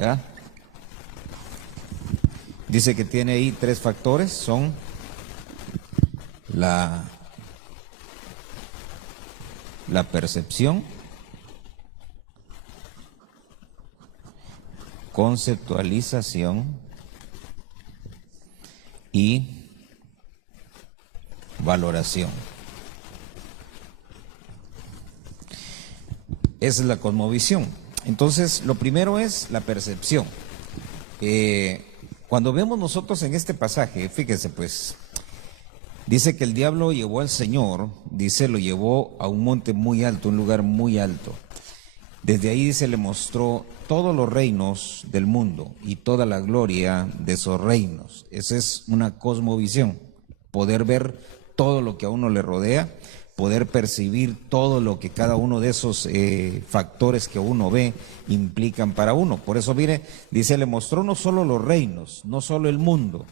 ¿verdad? Dice que tiene ahí 3 factores, son la percepción, conceptualización y valoración. Esa es la cosmovisión. Entonces, lo primero es la percepción. Cuando vemos nosotros en este pasaje, fíjese pues, dice que el diablo llevó al Señor, dice, lo llevó a un monte muy alto, un lugar muy alto. Desde ahí, dice, le mostró todos los reinos del mundo y toda la gloria de esos reinos. Esa es una cosmovisión, poder ver todo lo que a uno le rodea, poder percibir todo lo que cada uno de esos factores que uno ve implican para uno. Por eso, mire, dice, le mostró no solo los reinos, no solo el mundo.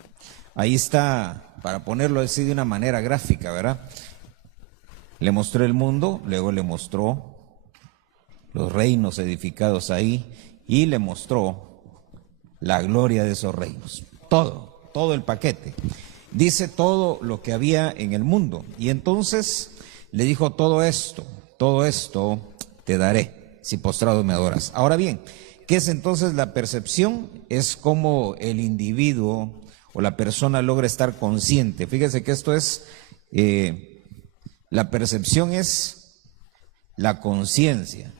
Ahí está, para ponerlo así de una manera gráfica, ¿verdad? Le mostró el mundo, luego le mostró los reinos edificados ahí y le mostró la gloria de esos reinos. Todo el paquete. Dice todo lo que había en el mundo. Y entonces le dijo, todo esto te daré si postrado me adoras. Ahora bien, ¿qué es entonces la percepción? Es como el individuo o la persona logra estar consciente. Fíjese que esto es, la percepción es la conciencia,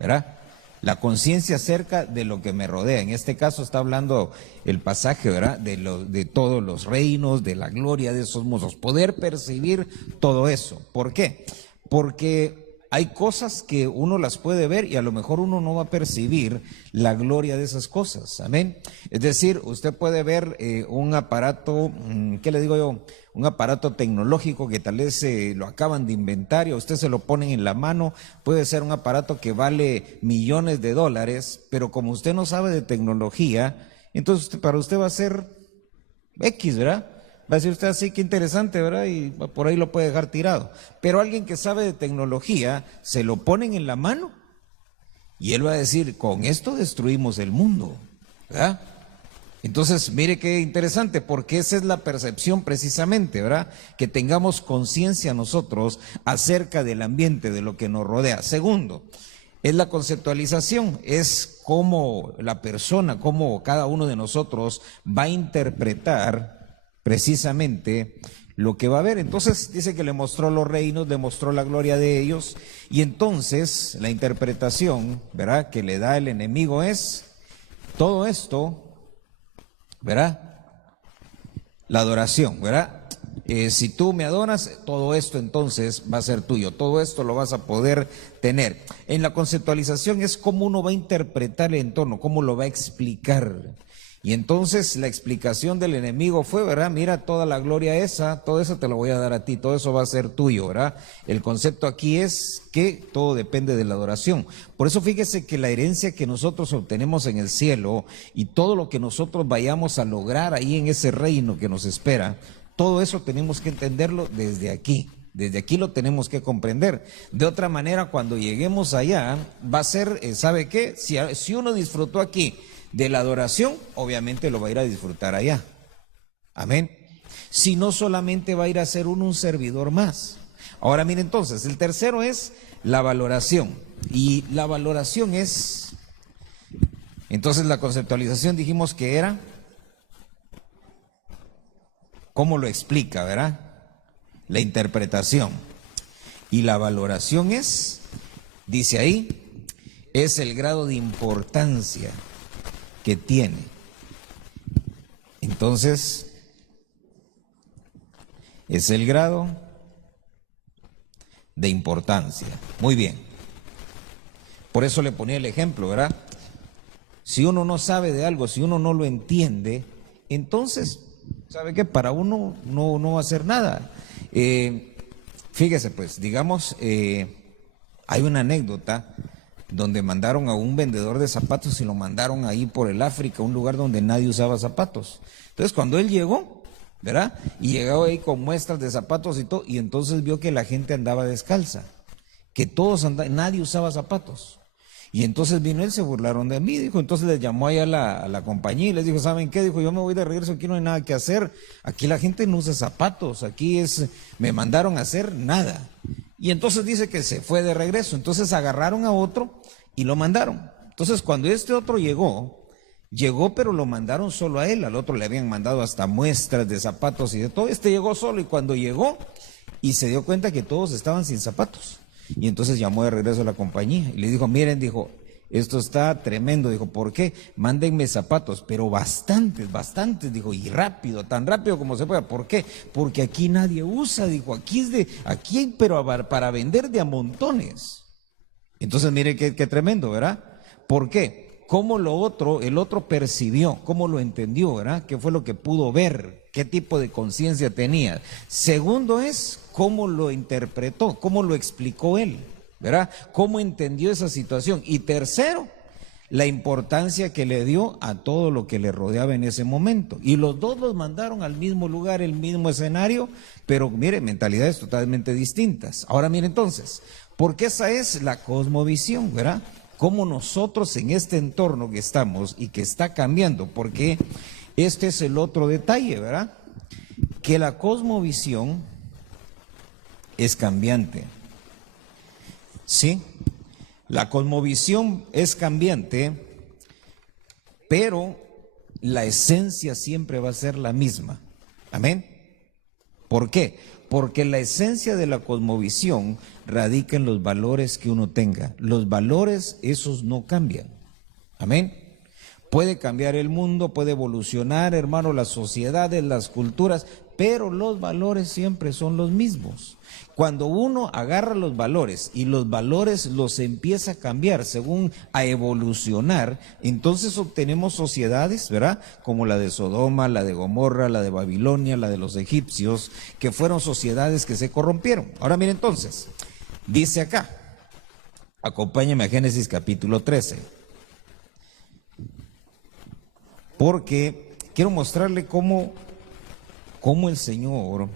¿verdad? La conciencia acerca de lo que me rodea. En este caso está hablando el pasaje, ¿verdad? De todos los reinos, de la gloria de esos mundos. Poder percibir todo eso. ¿Por qué? Porque hay cosas que uno las puede ver y a lo mejor uno no va a percibir la gloria de esas cosas. Amén. Es decir, usted puede ver un aparato, ¿qué le digo yo? Un aparato tecnológico que tal vez lo acaban de inventar y a usted se lo ponen en la mano. Puede ser un aparato que vale millones de dólares, pero como usted no sabe de tecnología, entonces para usted va a ser X, ¿verdad? Va a decir usted así, qué interesante, ¿verdad? Y por ahí lo puede dejar tirado. Pero alguien que sabe de tecnología, se lo ponen en la mano y él va a decir, con esto destruimos el mundo, ¿verdad? Entonces, mire qué interesante, porque esa es la percepción precisamente, ¿verdad? Que tengamos conciencia nosotros acerca del ambiente, de lo que nos rodea. Segundo, es la conceptualización, es cómo la persona, cómo cada uno de nosotros va a interpretar precisamente lo que va a ver. Entonces dice que le mostró los reinos, le mostró la gloria de ellos, y entonces la interpretación, ¿verdad?, que le da el enemigo es todo esto, ¿verdad? La adoración, ¿verdad? Si tú me adoras, todo esto entonces va a ser tuyo, todo esto lo vas a poder tener. En la conceptualización es cómo uno va a interpretar el entorno, cómo lo va a explicar. Y entonces la explicación del enemigo fue, ¿verdad? Mira, toda la gloria esa, todo eso te lo voy a dar a ti, todo eso va a ser tuyo, ¿verdad? El concepto aquí es que todo depende de la adoración. Por eso fíjese que la herencia que nosotros obtenemos en el cielo y todo lo que nosotros vayamos a lograr ahí en ese reino que nos espera, todo eso tenemos que entenderlo desde aquí. Desde aquí lo tenemos que comprender. De otra manera, cuando lleguemos allá, va a ser, ¿sabe qué? Si uno disfrutó aquí de la adoración, obviamente lo va a ir a disfrutar allá. Amén. Si no, solamente va a ir a ser uno un servidor más. Ahora mire entonces, el tercero es la valoración. Y la valoración es, entonces la conceptualización dijimos que era, ¿cómo lo explica, verdad? La interpretación. Y la valoración es, dice ahí, es el grado de importancia que tiene. Entonces, es el grado de importancia. Muy bien. Por eso le ponía el ejemplo, ¿verdad? Si uno no sabe de algo, si uno no lo entiende, entonces, ¿sabe qué? Para uno no va a hacer nada. Fíjese pues, digamos, hay una anécdota donde mandaron a un vendedor de zapatos y lo mandaron ahí por el África, un lugar donde nadie usaba zapatos. Entonces cuando él llegó, ¿verdad? Y llegó ahí con muestras de zapatos y todo, y entonces vio que la gente andaba descalza, que todos andaban, nadie usaba zapatos. Y entonces vino él, se burlaron de mí, dijo, entonces les llamó allá a la compañía y les dijo, ¿saben qué? Dijo, yo me voy de regreso, aquí no hay nada que hacer, aquí la gente no usa zapatos, me mandaron a hacer nada. Y entonces dice que se fue de regreso, entonces agarraron a otro y lo mandaron. Entonces cuando este otro llegó pero lo mandaron solo a él, al otro le habían mandado hasta muestras de zapatos y de todo, este llegó solo y cuando llegó y se dio cuenta que todos estaban sin zapatos. Y entonces llamó de regreso a la compañía y le dijo, miren, dijo, esto está tremendo. Dijo, ¿por qué? Mándenme zapatos, pero bastantes, dijo, y rápido, tan rápido como se pueda. ¿Por qué? Porque aquí nadie usa, dijo, aquí pero para vender de a montones. Entonces, mire qué tremendo, ¿verdad? ¿Por qué? ¿Cómo el otro percibió, cómo lo entendió, ¿verdad? ¿Qué fue lo que pudo ver? ¿Qué tipo de conciencia tenía? Segundo es cómo lo interpretó, cómo lo explicó él, ¿verdad? Cómo entendió esa situación. Y tercero, la importancia que le dio a todo lo que le rodeaba en ese momento. Y los dos los mandaron al mismo lugar, el mismo escenario, pero mire, mentalidades totalmente distintas. Ahora mire entonces, porque esa es la cosmovisión, ¿verdad? Cómo nosotros en este entorno que estamos y que está cambiando, porque este es el otro detalle, ¿verdad? Que la cosmovisión es cambiante. ¿Sí? La cosmovisión es cambiante, pero la esencia siempre va a ser la misma. ¿Amén? ¿Por qué? Porque la esencia de la cosmovisión radica en los valores que uno tenga. Los valores, esos no cambian. ¿Amén? Puede cambiar el mundo, puede evolucionar, hermano, las sociedades, las culturas, pero los valores siempre son los mismos. Cuando uno agarra los valores y los valores los empieza a cambiar según a evolucionar, entonces obtenemos sociedades, ¿verdad? Como la de Sodoma, la de Gomorra, la de Babilonia, la de los egipcios, que fueron sociedades que se corrompieron. Ahora mire entonces, dice acá, acompáñame a Génesis capítulo 13. Porque quiero mostrarle cómo el Señor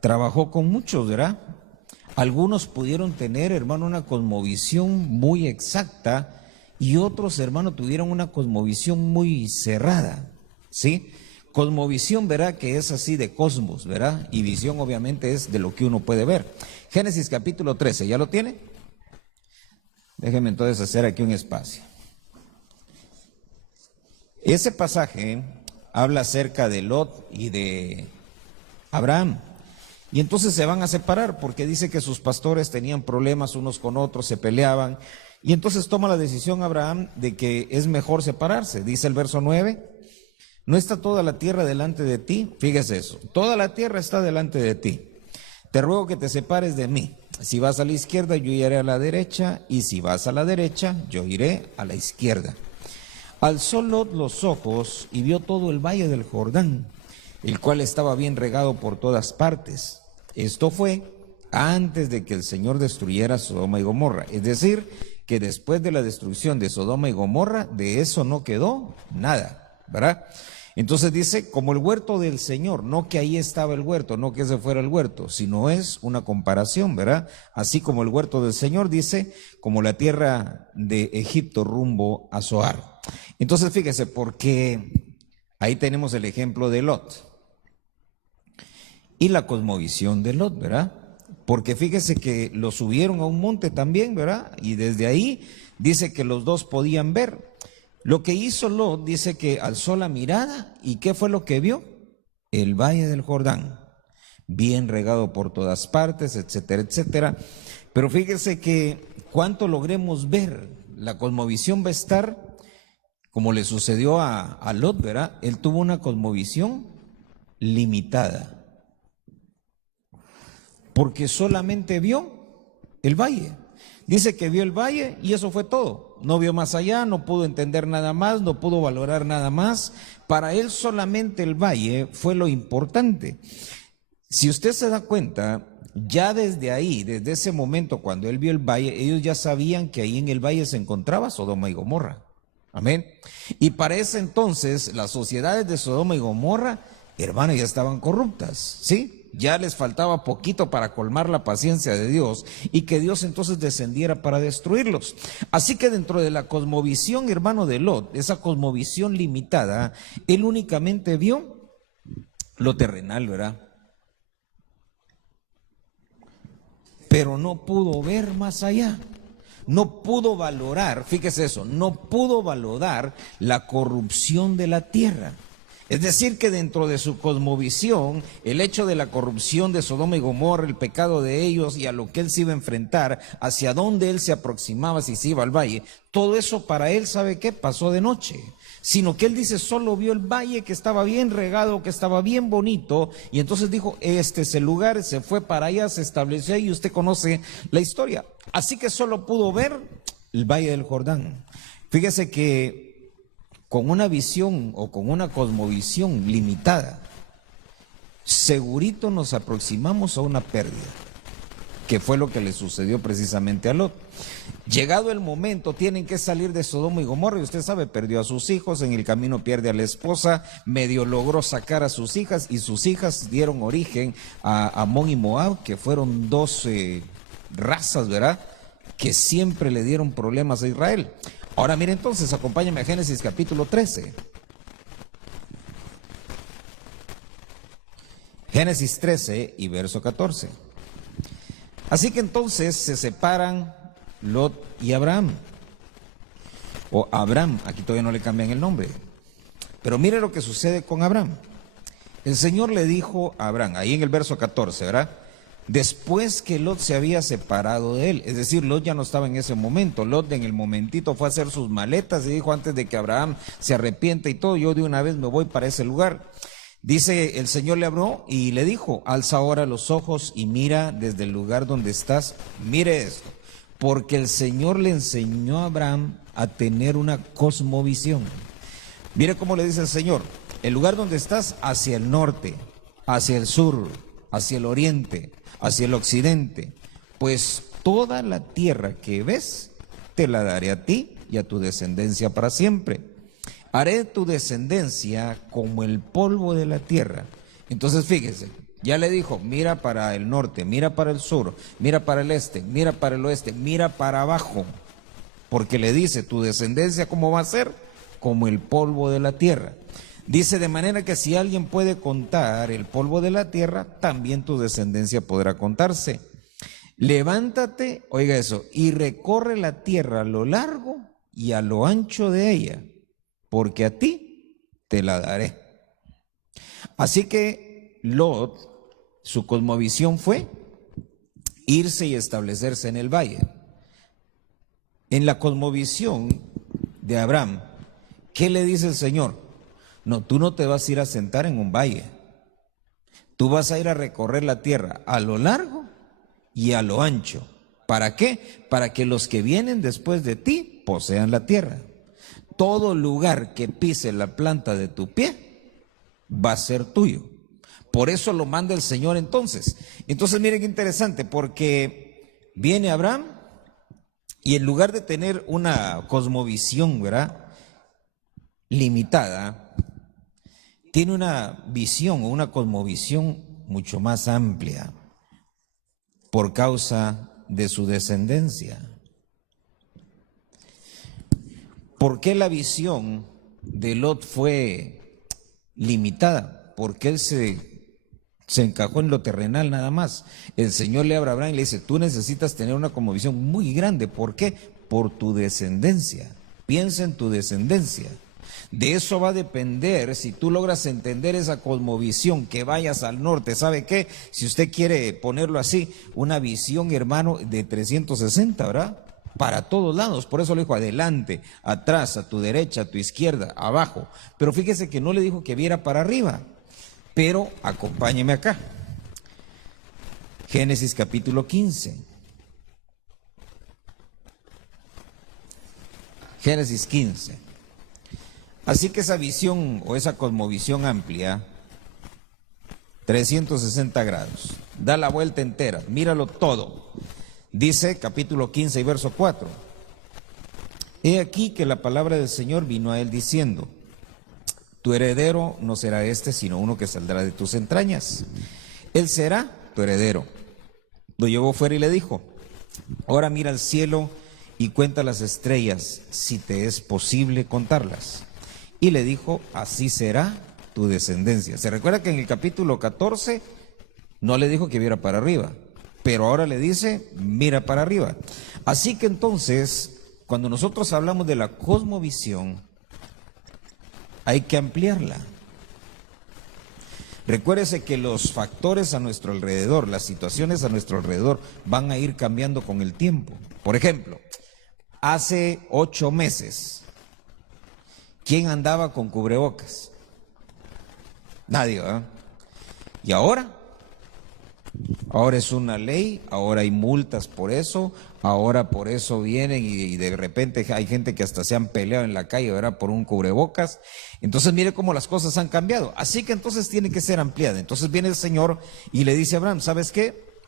trabajó con muchos, ¿verdad? Algunos pudieron tener, hermano, una cosmovisión muy exacta y otros, hermano, tuvieron una cosmovisión muy cerrada, ¿sí? Cosmovisión, ¿verdad? Que es así de cosmos, ¿verdad? Y visión, obviamente, es de lo que uno puede ver. Génesis capítulo 13, ¿ya lo tiene? Déjeme entonces hacer aquí un espacio. Ese pasaje habla acerca de Lot y de Abraham. Y entonces se van a separar porque dice que sus pastores tenían problemas unos con otros, se peleaban. Y entonces toma la decisión Abraham de que es mejor separarse. Dice el verso 9, ¿no está toda la tierra delante de ti? Fíjese eso, toda la tierra está delante de ti. Te ruego que te separes de mí. Si vas a la izquierda, yo iré a la derecha, y si vas a la derecha, yo iré a la izquierda. Alzó Lot los ojos y vio todo el valle del Jordán, el cual estaba bien regado por todas partes. Esto fue antes de que el Señor destruyera Sodoma y Gomorra. Es decir, que después de la destrucción de Sodoma y Gomorra, de eso no quedó nada, ¿verdad? Entonces dice, como el huerto del Señor, no que ahí estaba el huerto, no que ese fuera el huerto, sino es una comparación, ¿verdad? Así como el huerto del Señor, dice, como la tierra de Egipto rumbo a Zoar. Entonces fíjese, porque ahí tenemos el ejemplo de Lot y la cosmovisión de Lot, ¿verdad? Porque fíjese que lo subieron a un monte también, ¿verdad? Y desde ahí dice que los dos podían ver. Lo que hizo Lot, dice que alzó la mirada y ¿qué fue lo que vio? El valle del Jordán, bien regado por todas partes, etcétera, etcétera. Pero fíjese que cuánto logremos ver, la cosmovisión va a estar como le sucedió a Lot, ¿verdad? Él tuvo una cosmovisión limitada, porque solamente vio el valle. Dice que vio el valle y eso fue todo. No vio más allá, no pudo entender nada más, no pudo valorar nada más. Para él solamente el valle fue lo importante. Si usted se da cuenta, ya desde ahí, desde ese momento cuando él vio el valle, ellos ya sabían que ahí en el valle se encontraba Sodoma y Gomorra. Amén. Y para ese entonces las sociedades de Sodoma y Gomorra, hermano, ya estaban corruptas, ¿sí? ya les faltaba poquito para colmar la paciencia de Dios y que Dios entonces descendiera para destruirlos. Así que dentro de la cosmovisión, hermano, de Lot, esa cosmovisión limitada, él únicamente vio lo terrenal, ¿verdad? Pero no pudo ver más allá. No pudo valorar, fíjese eso, no pudo valorar la corrupción de la tierra. Es decir, que dentro de su cosmovisión, el hecho de la corrupción de Sodoma y Gomorra, el pecado de ellos y a lo que él se iba a enfrentar, hacia dónde él se aproximaba si se iba al valle, todo eso para él, ¿sabe qué? Pasó de noche. Sino que él dice, solo vio el valle que estaba bien regado, que estaba bien bonito, y entonces dijo, este es el lugar, se fue para allá, se estableció ahí, y usted conoce la historia. Así que solo pudo ver el valle del Jordán. Fíjese que con una visión o con una cosmovisión limitada, segurito nos aproximamos a una pérdida, que fue lo que le sucedió precisamente a Lot. Llegado el momento, tienen que salir de Sodoma y Gomorra, y usted sabe, perdió a sus hijos, en el camino pierde a la esposa, medio logró sacar a sus hijas, y sus hijas dieron origen a Amón y Moab, que fueron dos razas, ¿verdad?, que siempre le dieron problemas a Israel. Ahora mire entonces, acompáñame a Génesis capítulo 13. Génesis 13 y verso 14. Así que entonces se separan Lot y Abraham. O Abraham, aquí todavía no le cambian el nombre. Pero mire lo que sucede con Abraham. El Señor le dijo a Abraham, ahí en el verso 14, ¿verdad? Después que Lot se había separado de él, es decir, Lot ya no estaba en ese momento. Lot en el momentito fue a hacer sus maletas y dijo, antes de que Abraham se arrepienta y todo, yo de una vez me voy para ese lugar. Dice, el Señor le habló y le dijo, alza ahora los ojos y mira desde el lugar donde estás. Mire esto, porque el Señor le enseñó a Abraham a tener una cosmovisión. Mire cómo le dice el Señor, el lugar donde estás, hacia el norte, hacia el sur, hacia el oriente, hacia el occidente, pues toda la tierra que ves, te la daré a ti y a tu descendencia para siempre. Haré tu descendencia como el polvo de la tierra. Entonces fíjese, ya le dijo, mira para el norte, mira para el sur, mira para el este, mira para el oeste, mira para abajo, porque le dice, tu descendencia ¿cómo va a ser? Como el polvo de la tierra. Dice, de manera que si alguien puede contar el polvo de la tierra, también tu descendencia podrá contarse. Levántate, oiga eso, y recorre la tierra a lo largo y a lo ancho de ella, porque a ti te la daré. Así que Lot, su cosmovisión fue irse y establecerse en el valle. En la cosmovisión de Abraham, ¿qué le dice el Señor? No, tú no te vas a ir a sentar en un valle. Tú vas a ir a recorrer la tierra a lo largo y a lo ancho. ¿Para qué? Para que los que vienen después de ti posean la tierra. Todo lugar que pise la planta de tu pie va a ser tuyo. Por eso lo manda el Señor entonces. Entonces miren qué interesante, porque viene Abraham y en lugar de tener una cosmovisión, ¿verdad?, limitada, tiene una visión o una cosmovisión mucho más amplia por causa de su descendencia. ¿Por qué la visión de Lot fue limitada? Porque él se encajó en lo terrenal nada más. El Señor le habla a Abraham y le dice, tú necesitas tener una cosmovisión muy grande. ¿Por qué? Por tu descendencia. Piensa en tu descendencia. De eso va a depender, si tú logras entender esa cosmovisión, que vayas al norte. ¿Sabe qué? Si usted quiere ponerlo así, una visión, hermano, de 360, ¿verdad? Para todos lados. Por eso le dijo adelante, atrás, a tu derecha, a tu izquierda, abajo. Pero fíjese que no le dijo que viera para arriba. Pero acompáñeme acá. Génesis capítulo 15. Génesis 15. Así que esa visión o esa cosmovisión amplia, 360 grados, da la vuelta entera, míralo todo. Dice capítulo 15 y verso 4. He aquí que la palabra del Señor vino a él diciendo, tu heredero no será este, sino uno que saldrá de tus entrañas. Él será tu heredero. Lo llevó fuera y le dijo, ahora mira al cielo y cuenta las estrellas, si te es posible contarlas. Y le dijo, así será tu descendencia. Se recuerda que en el capítulo 14 no le dijo que viera para arriba, pero ahora le dice, mira para arriba. Así que entonces, cuando nosotros hablamos de la cosmovisión, hay que ampliarla. Recuérdese que los factores a nuestro alrededor, las situaciones a nuestro alrededor van a ir cambiando con el tiempo. Por ejemplo, hace 8 meses, ¿quién andaba con cubrebocas? Nadie, ¿verdad? ¿Y ahora? Ahora es una ley, ahora hay multas por eso, ahora por eso vienen y de repente hay gente que hasta se han peleado en la calle, ¿verdad? Por un cubrebocas. Entonces mire cómo las cosas han cambiado. Así que entonces tiene que ser ampliada. Entonces viene el Señor y le dice a Abraham, ¿sabes qué?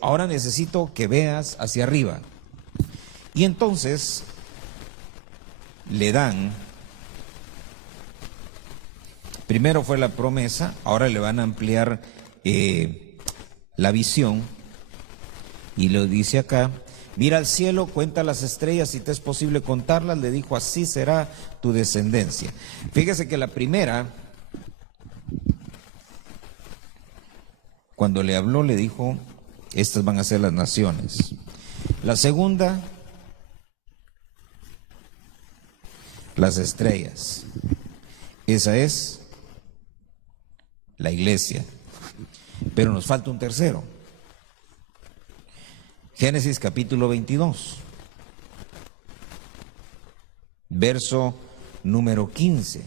Ahora necesito que veas hacia arriba. Y entonces le dan, primero fue la promesa, ahora le van a ampliar la visión, y lo dice acá, mira al cielo, cuenta las estrellas, si te es posible contarlas, le dijo, así será tu descendencia. Fíjese que la primera, cuando le habló, le dijo, estas van a ser las naciones. La segunda, las estrellas. Esa es la iglesia. Pero nos falta un tercero. Génesis capítulo 22, verso número 15.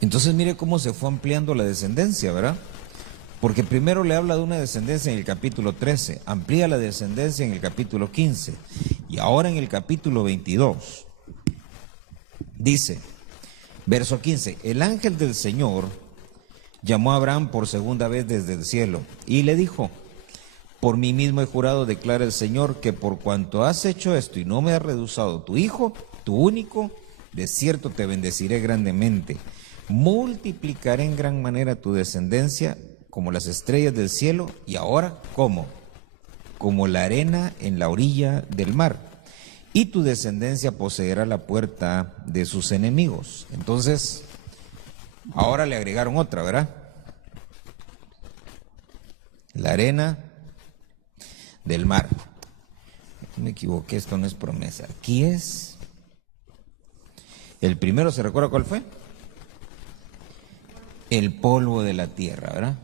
Entonces mire cómo se fue ampliando la descendencia, ¿verdad? Porque primero le habla de una descendencia en el capítulo 13, amplía la descendencia en el capítulo 15 y ahora en el capítulo 22 dice, verso 15, el ángel del Señor llamó a Abraham por segunda vez desde el cielo y le dijo, por mí mismo he jurado, declara el Señor, que por cuanto has hecho esto y no me has reducido tu hijo, tu único, de cierto te bendeciré grandemente, multiplicaré en gran manera tu descendencia como las estrellas del cielo, y ahora, ¿cómo? Como la arena en la orilla del mar, y tu descendencia poseerá la puerta de sus enemigos. Entonces, ahora le agregaron otra, ¿verdad? La arena del mar. Me equivoqué, esto no es promesa. Aquí es. El primero, ¿se recuerda cuál fue? El polvo de la tierra, ¿verdad?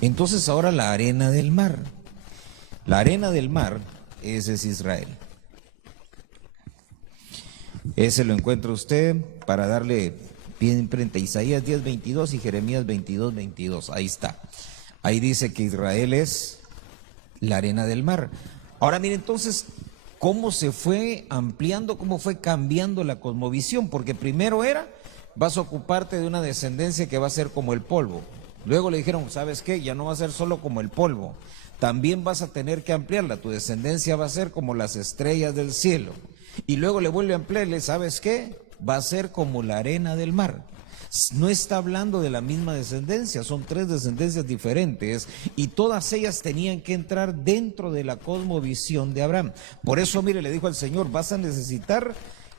Entonces ahora la arena del mar. La arena del mar, ese es Israel. Ese lo encuentra usted para darle bien frente a Isaías 10:22 y Jeremías 22:22. Ahí está. Ahí dice que Israel es la arena del mar. Ahora mire entonces cómo se fue ampliando, cómo fue cambiando la cosmovisión, porque primero era, vas a ocuparte de una descendencia que va a ser como el polvo. Luego le dijeron, ¿sabes qué? Ya no va a ser solo como el polvo, también vas a tener que ampliarla, tu descendencia va a ser como las estrellas del cielo. Y luego le vuelve a ampliarle, ¿sabes qué? Va a ser como la arena del mar. No está hablando de la misma descendencia, son 3 descendencias diferentes y todas ellas tenían que entrar dentro de la cosmovisión de Abraham. Por eso, mire, le dijo al Señor, vas a necesitar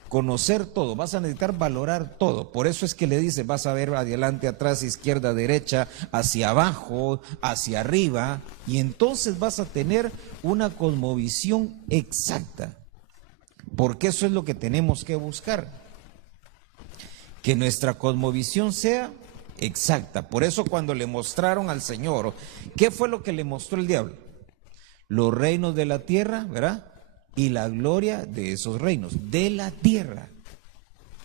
conocer todo, vas a necesitar valorar todo. Por eso es que le dice, vas a ver adelante, atrás, izquierda, derecha, hacia abajo, hacia arriba, y entonces vas a tener una cosmovisión exacta. Porque eso es lo que tenemos que buscar, que nuestra cosmovisión sea exacta. Por eso cuando le mostraron al Señor, ¿qué fue lo que le mostró el diablo? Los reinos de la tierra, ¿verdad? Y la gloria de esos reinos, de la tierra.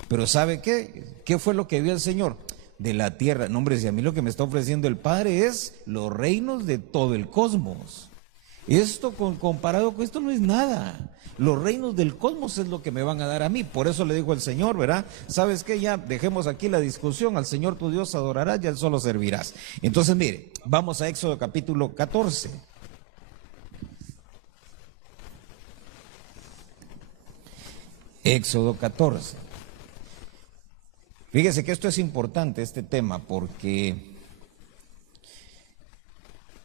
Pero ¿sabe qué? ¿Qué fue lo que vio el Señor? De la tierra. No, hombre, si a mí lo que me está ofreciendo el Padre es los reinos de todo el cosmos. Esto comparado con esto no es nada. Los reinos del cosmos es lo que me van a dar a mí. Por eso le dijo el Señor, ¿verdad? ¿Sabes qué? Ya dejemos aquí la discusión. Al Señor tu Dios adorarás y a Él solo servirás. Entonces, mire, vamos a Éxodo capítulo 14. Éxodo 14. Fíjese que esto es importante, este tema, porque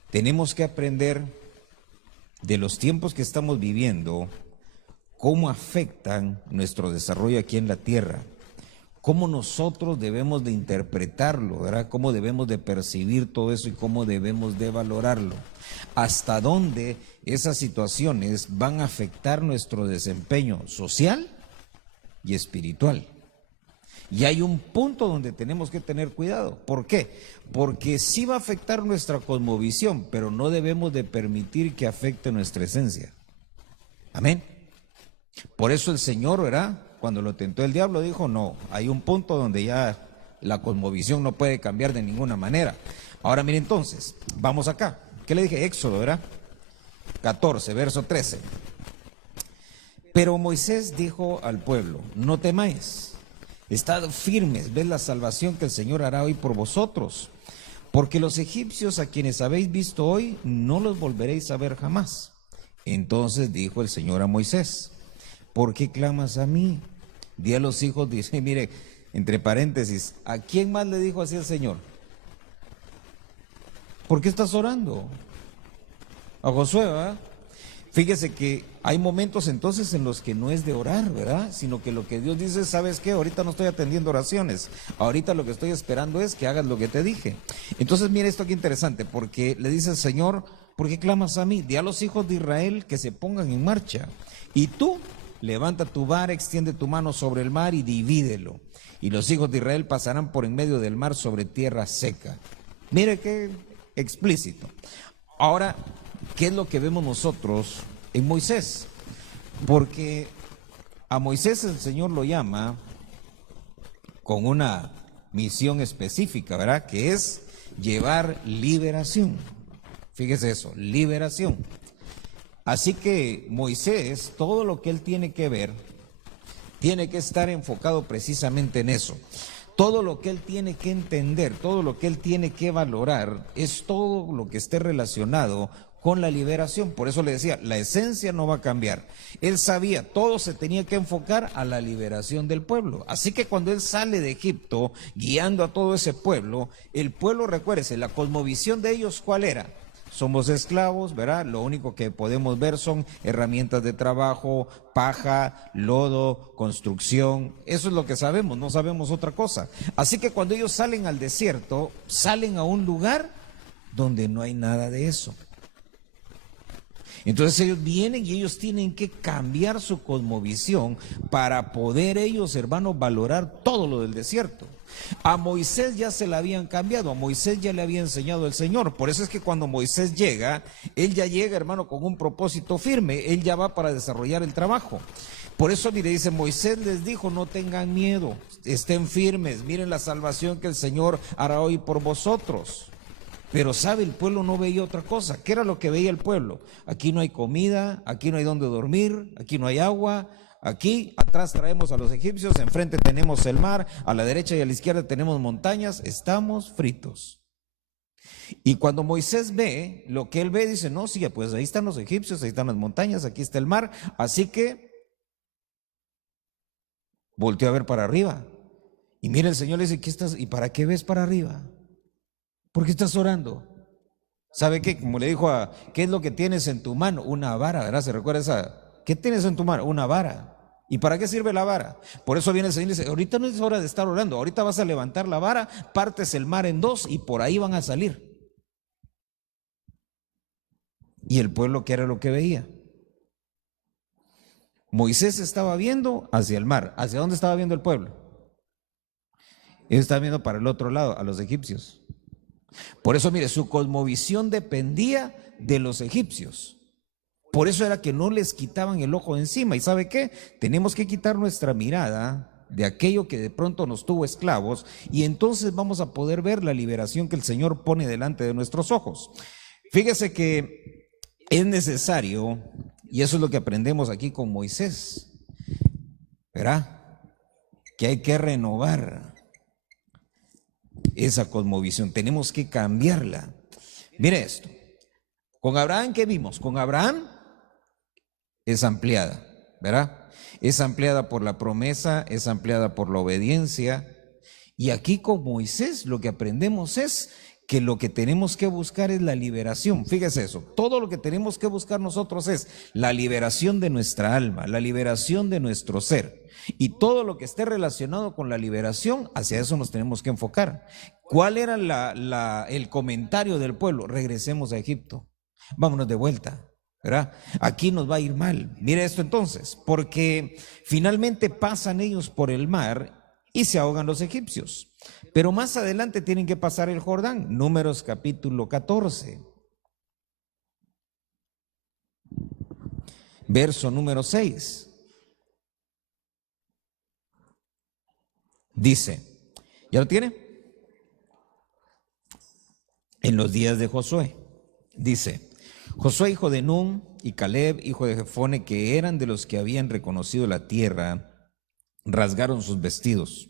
tenemos que aprender de los tiempos que estamos viviendo, cómo afectan nuestro desarrollo aquí en la tierra, cómo nosotros debemos de interpretarlo, ¿verdad? Cómo debemos de percibir todo eso y cómo debemos de valorarlo. Hasta dónde esas situaciones van a afectar nuestro desempeño social y espiritual. Y hay un punto donde tenemos que tener cuidado. ¿Por qué? Porque sí va a afectar nuestra cosmovisión, pero no debemos de permitir que afecte nuestra esencia. Amén. Por eso el Señor, ¿verdad?, cuando lo tentó el diablo, dijo, no, hay un punto donde ya la cosmovisión no puede cambiar de ninguna manera. Ahora mire entonces, vamos acá. ¿Qué le dije? Éxodo, ¿verdad? 14, verso 13. Pero Moisés dijo al pueblo, no temáis, estad firmes, ved la salvación que el Señor hará hoy por vosotros, porque los egipcios a quienes habéis visto hoy, no los volveréis a ver jamás. Entonces dijo el Señor a Moisés, ¿por qué clamas a mí? Di a los hijos, dice, mire, entre paréntesis, ¿a quién más le dijo así el Señor? ¿Por qué estás orando? A Josué, ¿verdad? Fíjese que hay momentos entonces en los que no es de orar, ¿verdad? Sino que lo que Dios dice, ¿sabes qué? Ahorita no estoy atendiendo oraciones, ahorita lo que estoy esperando es que hagas lo que te dije. Entonces mire esto aquí interesante, porque le dice el Señor, ¿por qué clamas a mí? Di a los hijos de Israel que se pongan en marcha, y tú levanta tu vara, extiende tu mano sobre el mar y divídelo, y los hijos de Israel pasarán por en medio del mar sobre tierra seca. Mire qué explícito. Ahora, ¿qué es lo que vemos nosotros en Moisés? Porque a Moisés el Señor lo llama con una misión específica, ¿verdad? Que es llevar liberación. Fíjese eso, liberación. Así que Moisés, todo lo que él tiene que ver, tiene que estar enfocado precisamente en eso. Todo lo que él tiene que entender, todo lo que él tiene que valorar, es todo lo que esté relacionado con la liberación. Por eso le decía, la esencia no va a cambiar. Él sabía, todo se tenía que enfocar a la liberación del pueblo. Así que cuando él sale de Egipto, guiando a todo ese pueblo, el pueblo, recuérdese, la cosmovisión de ellos, ¿cuál era? Somos esclavos, ¿verdad? Lo único que podemos ver son herramientas de trabajo, paja, lodo, construcción. Eso es lo que sabemos, no sabemos otra cosa. Así que cuando ellos salen al desierto, salen a un lugar donde no hay nada de eso. Entonces ellos vienen y ellos tienen que cambiar su cosmovisión para poder ellos, hermanos, valorar todo lo del desierto. A Moisés ya se la habían cambiado, a Moisés ya le había enseñado el Señor. Por eso es que cuando Moisés llega, él ya llega, hermano, con un propósito firme, él ya va para desarrollar el trabajo. Por eso, mire, dice, Moisés les dijo, no tengan miedo, estén firmes, miren la salvación que el Señor hará hoy por vosotros. Pero sabe, el pueblo no veía otra cosa. ¿Qué era lo que veía el pueblo? Aquí no hay comida, aquí no hay donde dormir, aquí no hay agua, aquí atrás traemos a los egipcios, enfrente tenemos el mar, a la derecha y a la izquierda tenemos montañas, estamos fritos. Y cuando Moisés ve, lo que él ve, dice, no, sí, pues ahí están los egipcios, ahí están las montañas, aquí está el mar, así que volteó a ver para arriba. Y mira, el Señor le dice, ¿qué estás? ¿Y para qué ves para arriba? ¿Por qué estás orando? ¿Sabe qué? Como le dijo ¿qué es lo que tienes en tu mano? Una vara, ¿verdad? ¿Se recuerda esa? ¿Qué tienes en tu mano? Una vara. ¿Y para qué sirve la vara? Por eso viene el Señor y dice, ahorita no es hora de estar orando, ahorita vas a levantar la vara, partes el mar en dos y por ahí van a salir. ¿Y el pueblo qué era lo que veía? Moisés estaba viendo hacia el mar. ¿Hacia dónde estaba viendo el pueblo? Ellos estaban viendo para el otro lado, a los egipcios. Por eso, mire, su cosmovisión dependía de los egipcios. Por eso era que no les quitaban el ojo de encima. ¿Y sabe qué? Tenemos que quitar nuestra mirada de aquello que de pronto nos tuvo esclavos y entonces vamos a poder ver la liberación que el Señor pone delante de nuestros ojos. Fíjese que es necesario, y eso es lo que aprendemos aquí con Moisés, ¿verdad? Que hay que renovar esa cosmovisión, tenemos que cambiarla. Mire esto, con Abraham, ¿qué vimos? Con Abraham es ampliada, ¿verdad? Es ampliada por la promesa, es ampliada por la obediencia. Y aquí con Moisés lo que aprendemos es que lo que tenemos que buscar es la liberación. Fíjese eso, todo lo que tenemos que buscar nosotros es la liberación de nuestra alma, la liberación de nuestro ser. Y todo lo que esté relacionado con la liberación, hacia eso nos tenemos que enfocar. ¿Cuál era el comentario del pueblo? Regresemos a Egipto, vámonos de vuelta, ¿verdad? Aquí nos va a ir mal. Mire esto entonces, porque finalmente pasan ellos por el mar y se ahogan los egipcios. Pero más adelante tienen que pasar el Jordán. Números capítulo 14. Verso número 6. Dice, ¿ya lo tiene? En los días de Josué, dice, Josué hijo de Nun y Caleb hijo de Jefone, que eran de los que habían reconocido la tierra, rasgaron sus vestidos.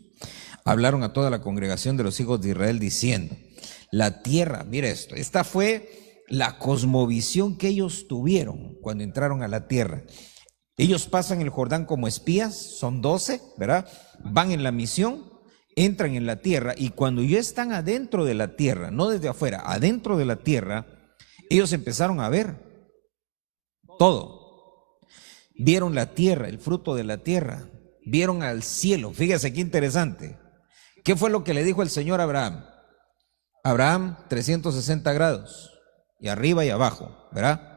Hablaron a toda la congregación de los hijos de Israel diciendo, la tierra, mire esto, esta fue la cosmovisión que ellos tuvieron cuando entraron a la tierra. Ellos pasan el Jordán como espías, son 12, ¿verdad? Van en la misión, entran en la tierra y cuando ya están adentro de la tierra, no desde afuera, adentro de la tierra, ellos empezaron a ver todo. Vieron la tierra, el fruto de la tierra, vieron al cielo. Fíjese qué interesante. ¿Qué fue lo que le dijo el Señor a Abraham? Abraham, 360 grados, y arriba y abajo, ¿verdad?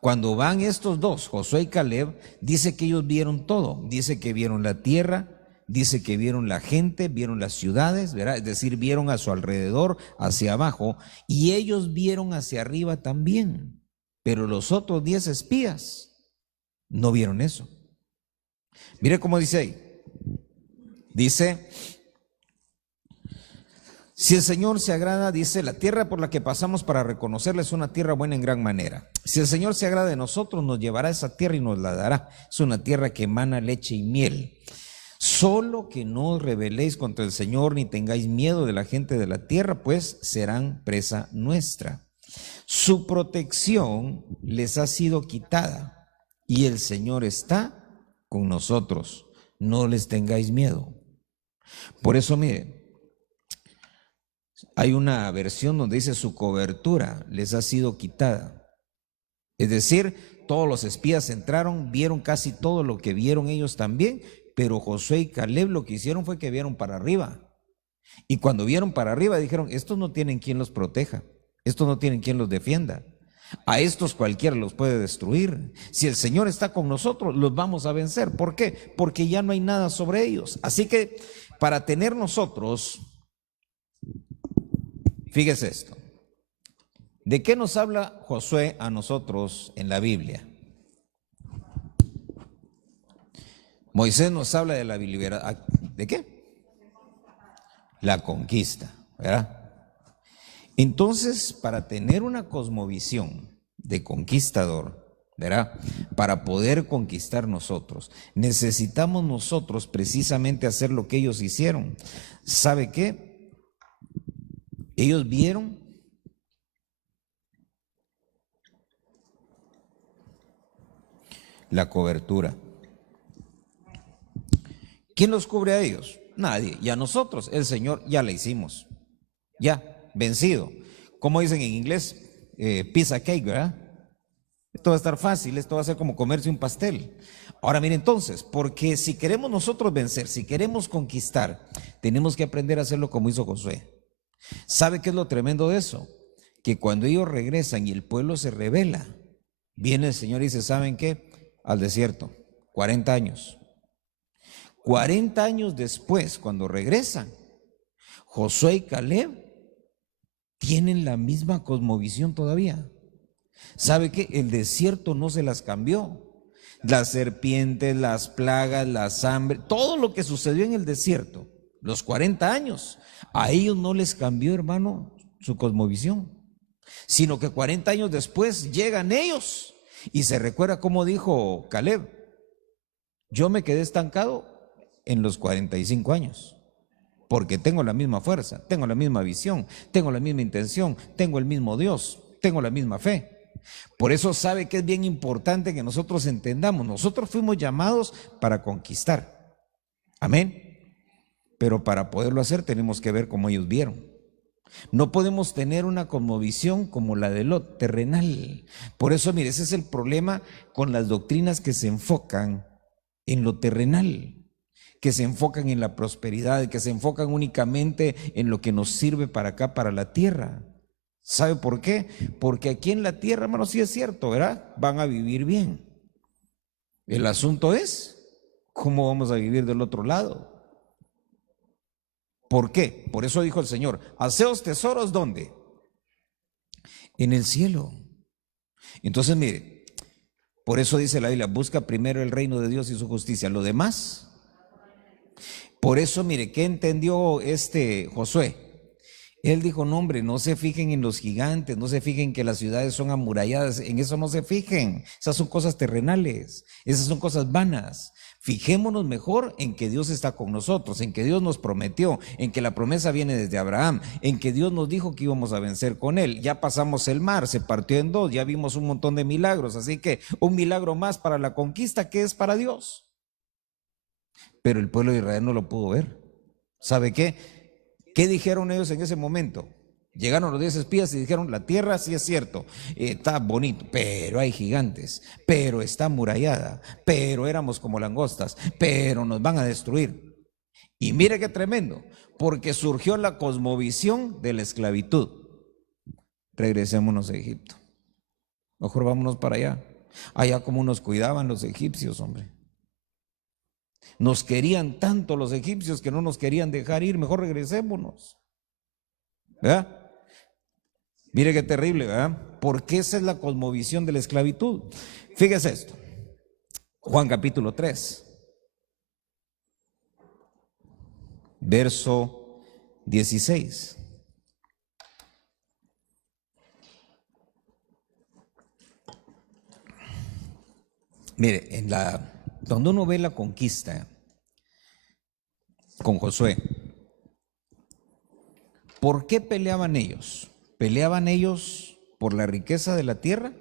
Cuando van estos dos, Josué y Caleb, dice que ellos vieron todo. Dice que vieron la tierra, dice que vieron la gente, vieron las ciudades, ¿verdad? Es decir, vieron a su alrededor, hacia abajo, y ellos vieron hacia arriba también. Pero los otros 10 espías no vieron eso. Mire cómo dice ahí. Dice, si el Señor se agrada, dice, la tierra por la que pasamos para reconocerla es una tierra buena en gran manera. Si el Señor se agrada de nosotros, nos llevará a esa tierra y nos la dará. Es una tierra que emana leche y miel. Solo que no os rebeléis contra el Señor, ni tengáis miedo de la gente de la tierra, pues serán presa nuestra. Su protección les ha sido quitada y el Señor está con nosotros. No les tengáis miedo. Por eso, miren, hay una versión donde dice su cobertura les ha sido quitada. Es decir, todos los espías entraron, vieron casi todo lo que vieron ellos también, pero Josué y Caleb lo que hicieron fue que vieron para arriba. Y cuando vieron para arriba dijeron, estos no tienen quien los proteja, estos no tienen quien los defienda. A estos cualquiera los puede destruir. Si el Señor está con nosotros, los vamos a vencer. ¿Por qué? Porque ya no hay nada sobre ellos. Así que para tener nosotros, fíjese esto, ¿de qué nos habla Josué a nosotros en la Biblia? Moisés nos habla de la liberación. ¿De qué? La conquista, ¿verdad? Entonces, para tener una cosmovisión de conquistador, ¿verdad? Para poder conquistar nosotros, necesitamos nosotros precisamente hacer lo que ellos hicieron. ¿Sabe qué? Ellos vieron la cobertura. ¿Quién los cubre a ellos? Nadie. Y a nosotros, el Señor ya la hicimos. Ya. Vencido. Como dicen en inglés, piece of cake, ¿verdad? Esto va a estar fácil, esto va a ser como comerse un pastel. Ahora mire entonces, porque si queremos nosotros vencer, si queremos conquistar, tenemos que aprender a hacerlo como hizo Josué. ¿Sabe qué es lo tremendo de eso? Que cuando ellos regresan y el pueblo se rebela, viene el Señor y dice, ¿saben qué? Al desierto, 40 años. 40 años después, cuando regresan, Josué y Caleb tienen la misma cosmovisión todavía. ¿Sabe qué? El desierto no se las cambió. Las serpientes, las plagas, las hambre, todo lo que sucedió en el desierto, los 40 años, a ellos no les cambió, hermano, su cosmovisión, sino que 40 años después llegan ellos y se recuerda cómo dijo Caleb, yo me quedé estancado en los 45 años. Porque tengo la misma fuerza, tengo la misma visión, tengo la misma intención, tengo el mismo Dios, tengo la misma fe. Por eso sabe que es bien importante que nosotros entendamos, nosotros fuimos llamados para conquistar, amén, pero para poderlo hacer tenemos que ver cómo ellos vieron. No podemos tener una cosmovisión como la de Lot, terrenal. Por eso, mire, ese es el problema con las doctrinas que se enfocan en lo terrenal, que se enfocan en la prosperidad, que se enfocan únicamente en lo que nos sirve para acá, para la tierra. ¿Sabe por qué? Porque aquí en la tierra, hermano, sí es cierto, ¿verdad? Van a vivir bien. El asunto es cómo vamos a vivir del otro lado. ¿Por qué? Por eso dijo el Señor, haceos tesoros, ¿dónde? En el cielo. Entonces, mire, por eso dice la Biblia, busca primero el reino de Dios y su justicia. Lo demás, por eso, mire, ¿qué entendió Josué? Él dijo, no hombre, no se fijen en los gigantes, no se fijen que las ciudades son amuralladas, en eso no se fijen, esas son cosas terrenales, esas son cosas vanas. Fijémonos mejor en que Dios está con nosotros, en que Dios nos prometió, en que la promesa viene desde Abraham, en que Dios nos dijo que íbamos a vencer con él. Ya pasamos el mar, se partió en dos, ya vimos un montón de milagros, así que un milagro más para la conquista que es para Dios. Pero el pueblo de Israel no lo pudo ver. ¿Sabe qué? ¿Qué dijeron ellos en ese momento? Llegaron los 10 espías y dijeron, la tierra sí es cierto, está bonito, pero hay gigantes, pero está amurallada, pero éramos como langostas, pero nos van a destruir. Y mire qué tremendo, porque surgió la cosmovisión de la esclavitud. Regresémonos a Egipto. Mejor vámonos para allá. Allá como nos cuidaban los egipcios, hombre. Nos querían tanto los egipcios que no nos querían dejar ir, mejor regresémonos. ¿Verdad? Mire qué terrible, ¿verdad? Porque esa es la cosmovisión de la esclavitud. Fíjese esto. Juan capítulo 3, verso 16. Mire, cuando uno ve la conquista con Josué, ¿por qué peleaban ellos? ¿Peleaban ellos por la riqueza de la tierra?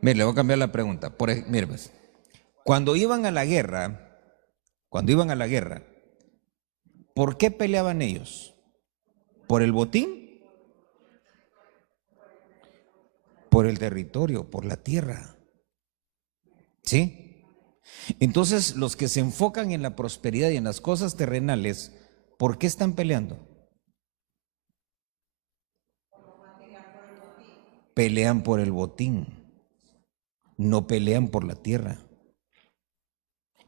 Mire, le voy a cambiar la pregunta. Mire, pues, cuando iban a la guerra, ¿por qué peleaban ellos? ¿Por el botín? Por el territorio, por la tierra. ¿Sí? Entonces, los que se enfocan en la prosperidad y en las cosas terrenales, ¿por qué están peleando? Pelean por el botín, no pelean por la tierra.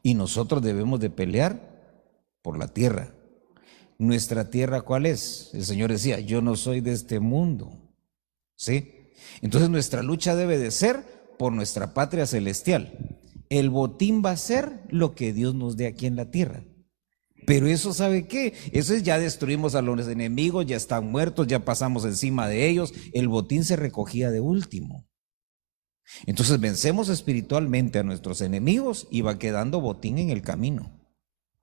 Y nosotros debemos de pelear por la tierra. ¿Nuestra tierra cuál es? El Señor decía, yo no soy de este mundo. ¿Sí? Entonces nuestra lucha debe de ser por nuestra patria celestial. El botín va a ser lo que Dios nos dé aquí en la tierra. Pero eso, ¿sabe qué? Eso es, ya destruimos a los enemigos, ya están muertos, ya pasamos encima de ellos. El botín se recogía de último. Entonces vencemos espiritualmente a nuestros enemigos y va quedando botín en el camino.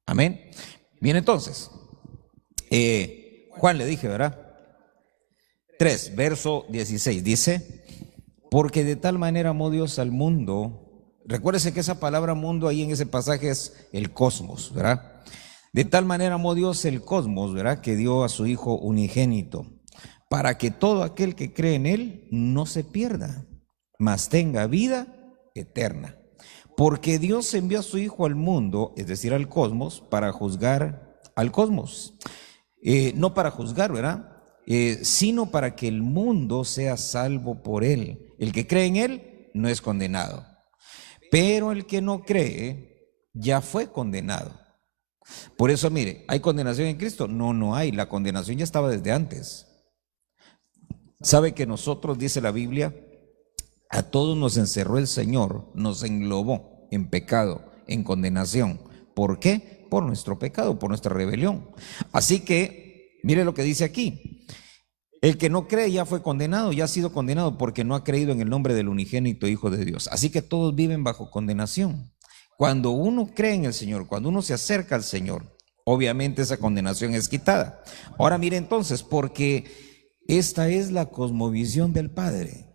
Amén. Bien, entonces, Juan le dije, ¿verdad? 3, verso 16, dice, porque de tal manera amó Dios al mundo. Recuérdese que esa palabra mundo ahí en ese pasaje es el cosmos, ¿verdad? De tal manera amó Dios el cosmos, ¿verdad? Que dio a su Hijo unigénito, para que todo aquel que cree en Él no se pierda, mas tenga vida eterna. Porque Dios envió a su Hijo al mundo, es decir, al cosmos, para juzgar al cosmos. No para juzgar, ¿verdad? Sino para que el mundo sea salvo por Él. El que cree en Él no es condenado, pero el que no cree ya fue condenado. Por eso, mire, ¿hay condenación en Cristo? No, no hay. La condenación ya estaba desde antes. ¿Sabe que nosotros, dice la Biblia, a todos nos encerró el Señor, nos englobó en pecado, en condenación? ¿Por qué? Por nuestro pecado, por nuestra rebelión. Así que, mire lo que dice aquí. El que no cree ya fue condenado, ya ha sido condenado porque no ha creído en el nombre del unigénito Hijo de Dios. Así que todos viven bajo condenación. Cuando uno cree en el Señor, cuando uno se acerca al Señor, obviamente esa condenación es quitada. Ahora mire entonces, porque esta es la cosmovisión del Padre.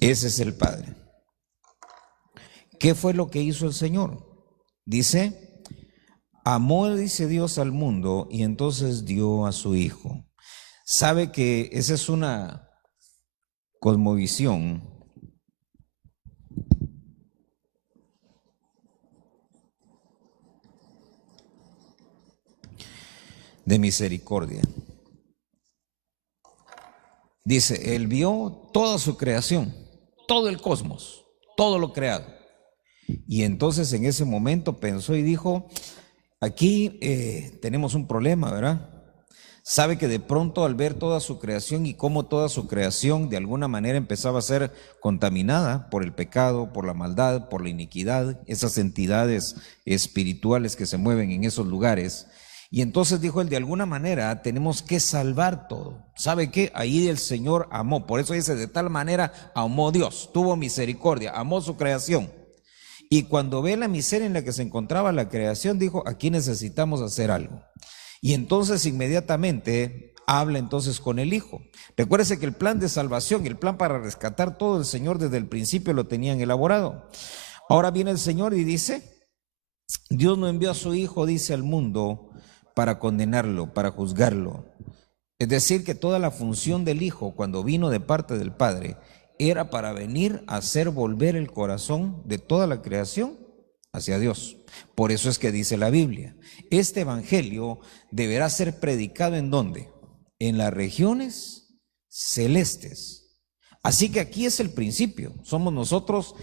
Ese es el Padre. ¿Qué fue lo que hizo el Señor? Dice, amó, dice Dios, al mundo y entonces dio a su Hijo. Sabe que esa es una cosmovisión de misericordia. Dice, Él vio toda su creación, todo el cosmos, todo lo creado. Y entonces en ese momento pensó y dijo, aquí tenemos un problema, ¿verdad? Sabe que de pronto al ver toda su creación y cómo toda su creación de alguna manera empezaba a ser contaminada por el pecado, por la maldad, por la iniquidad, esas entidades espirituales que se mueven en esos lugares. Y entonces dijo él, de alguna manera tenemos que salvar todo. ¿Sabe qué? Ahí el Señor amó. Por eso dice, de tal manera amó Dios, tuvo misericordia, amó su creación. Y cuando ve la miseria en la que se encontraba la creación, dijo, aquí necesitamos hacer algo. Y entonces inmediatamente habla entonces con el Hijo. Recuérdese que el plan de salvación, el plan para rescatar todo, el Señor desde el principio lo tenían elaborado. Ahora viene el Señor y dice, Dios no envió a su Hijo, dice, al mundo para condenarlo, para juzgarlo. Es decir, que toda la función del Hijo cuando vino de parte del Padre era para venir a hacer volver el corazón de toda la creación hacia Dios. Por eso es que dice la Biblia, este evangelio deberá ser predicado ¿en dónde? En las regiones celestes. Así que aquí es el principio, somos nosotros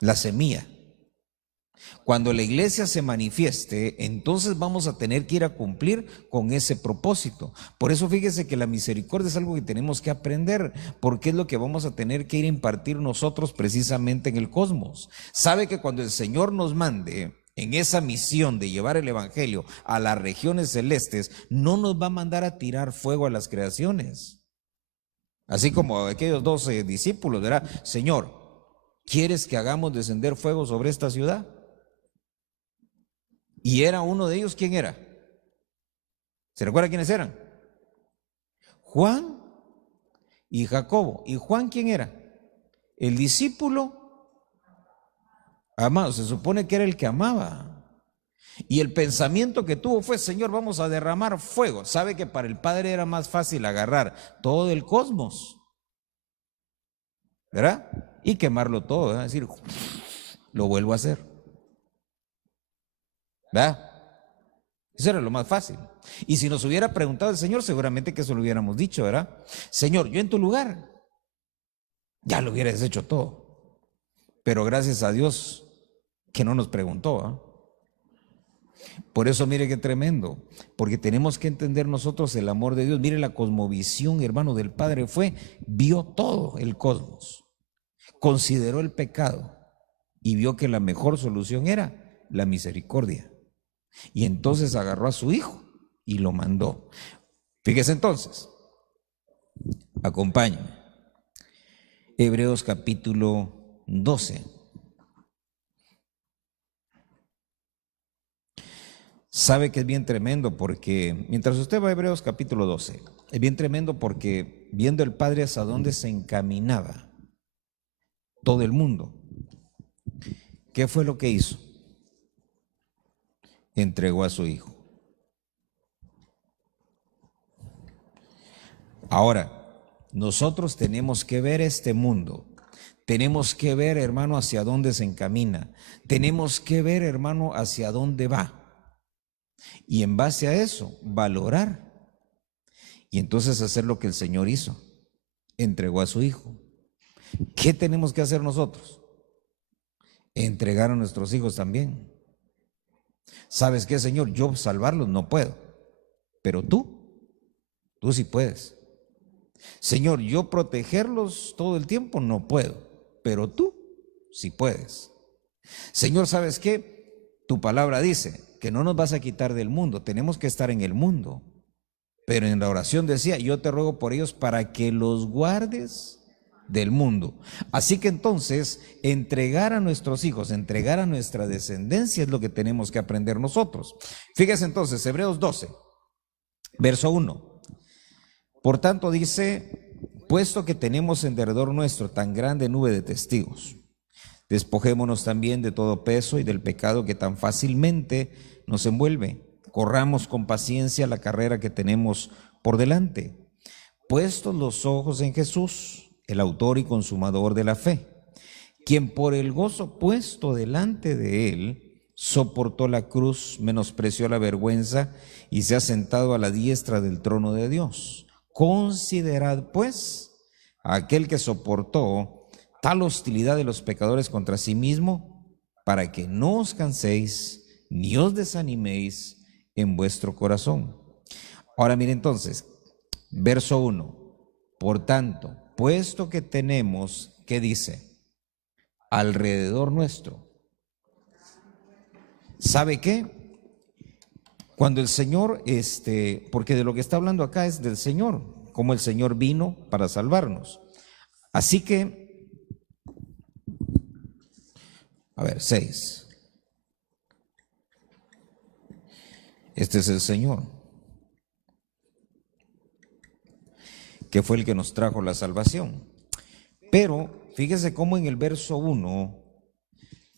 la semilla. Cuando la iglesia se manifieste, entonces vamos a tener que ir a cumplir con ese propósito. Por eso fíjese que la misericordia es algo que tenemos que aprender, porque es lo que vamos a tener que ir a impartir nosotros precisamente en el cosmos. Sabe que cuando el Señor nos mande en esa misión de llevar el evangelio a las regiones celestes, no nos va a mandar a tirar fuego a las creaciones. Así como aquellos 12 discípulos, ¿verdad? Señor, ¿quieres que hagamos descender fuego sobre esta ciudad? Y era uno de ellos, ¿quién era? ¿Se recuerda quiénes eran? Juan y Jacobo. ¿Y Juan quién era? El discípulo amado. Se supone que era el que amaba. Y el pensamiento que tuvo fue, Señor, vamos a derramar fuego. Sabe que para el Padre era más fácil agarrar todo el cosmos, ¿verdad? Y quemarlo todo, ¿verdad? Es decir, lo vuelvo a hacer. ¿Verdad? Eso era lo más fácil. Y si nos hubiera preguntado el Señor, seguramente que eso lo hubiéramos dicho, ¿verdad? Señor, yo en tu lugar, ya lo hubieras hecho todo. Pero gracias a Dios que no nos preguntó, ¿eh? Por eso mire qué tremendo, porque tenemos que entender nosotros el amor de Dios. Mire la cosmovisión, hermano, del Padre fue, vio todo el cosmos, consideró el pecado y vio que la mejor solución era la misericordia. Y entonces agarró a su Hijo y lo mandó. Fíjese entonces, acompáñenme. Hebreos capítulo 12. Sabe que es bien tremendo porque, mientras usted va a Hebreos capítulo 12, es bien tremendo porque viendo el Padre hasta dónde se encaminaba todo el mundo, ¿qué fue lo que hizo? Entregó a su Hijo. Ahora, nosotros tenemos que ver este mundo, tenemos que ver, hermano, hacia dónde se encamina, tenemos que ver, hermano, hacia dónde va. Y en base a eso, valorar. Y entonces hacer lo que el Señor hizo, entregó a su Hijo. ¿Qué tenemos que hacer nosotros? Entregar a nuestros hijos también. ¿Sabes qué, Señor? Yo salvarlos no puedo, pero tú sí puedes. Señor, yo protegerlos todo el tiempo no puedo, pero tú sí puedes. Señor, ¿sabes qué? Tu palabra dice que no nos vas a quitar del mundo, tenemos que estar en el mundo, Pero en la oración decía, yo te ruego por ellos para que los guardes del mundo. Así que entonces, entregar a nuestros hijos, entregar a nuestra descendencia es lo que tenemos que aprender nosotros. Fíjese entonces, Hebreos 12, verso 1. Por tanto dice, puesto que tenemos en derredor nuestro tan grande nube de testigos, despojémonos también de todo peso y del pecado que tan fácilmente nos envuelve. Corramos con paciencia la carrera que tenemos por delante, puestos los ojos en Jesús, el autor y consumador de la fe, quien por el gozo puesto delante de él soportó la cruz, menospreció la vergüenza y se ha sentado a la diestra del trono de Dios. Considerad pues a aquel que soportó tal hostilidad de los pecadores contra sí mismo, para que no os canséis ni os desaniméis en vuestro corazón. Ahora mire entonces, verso 1. Por tanto, puesto que tenemos, ¿qué dice? Alrededor nuestro. ¿Sabe qué? Cuando el Señor, porque de lo que está hablando acá es del Señor, como el Señor vino para salvarnos. Así que, a ver, 6. Este es el Señor, que fue el que nos trajo la salvación. Pero fíjese cómo en el verso 1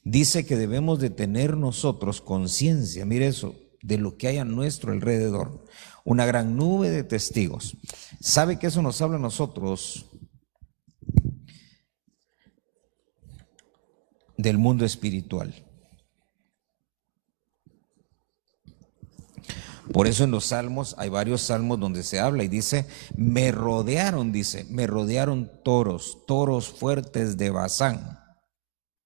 dice que debemos de tener nosotros conciencia, mire eso, de lo que hay a nuestro alrededor. Una gran nube de testigos. ¿Sabe que eso nos habla a nosotros del mundo espiritual? Por eso en los salmos, hay varios salmos donde se habla y dice, me rodearon toros fuertes de Basán.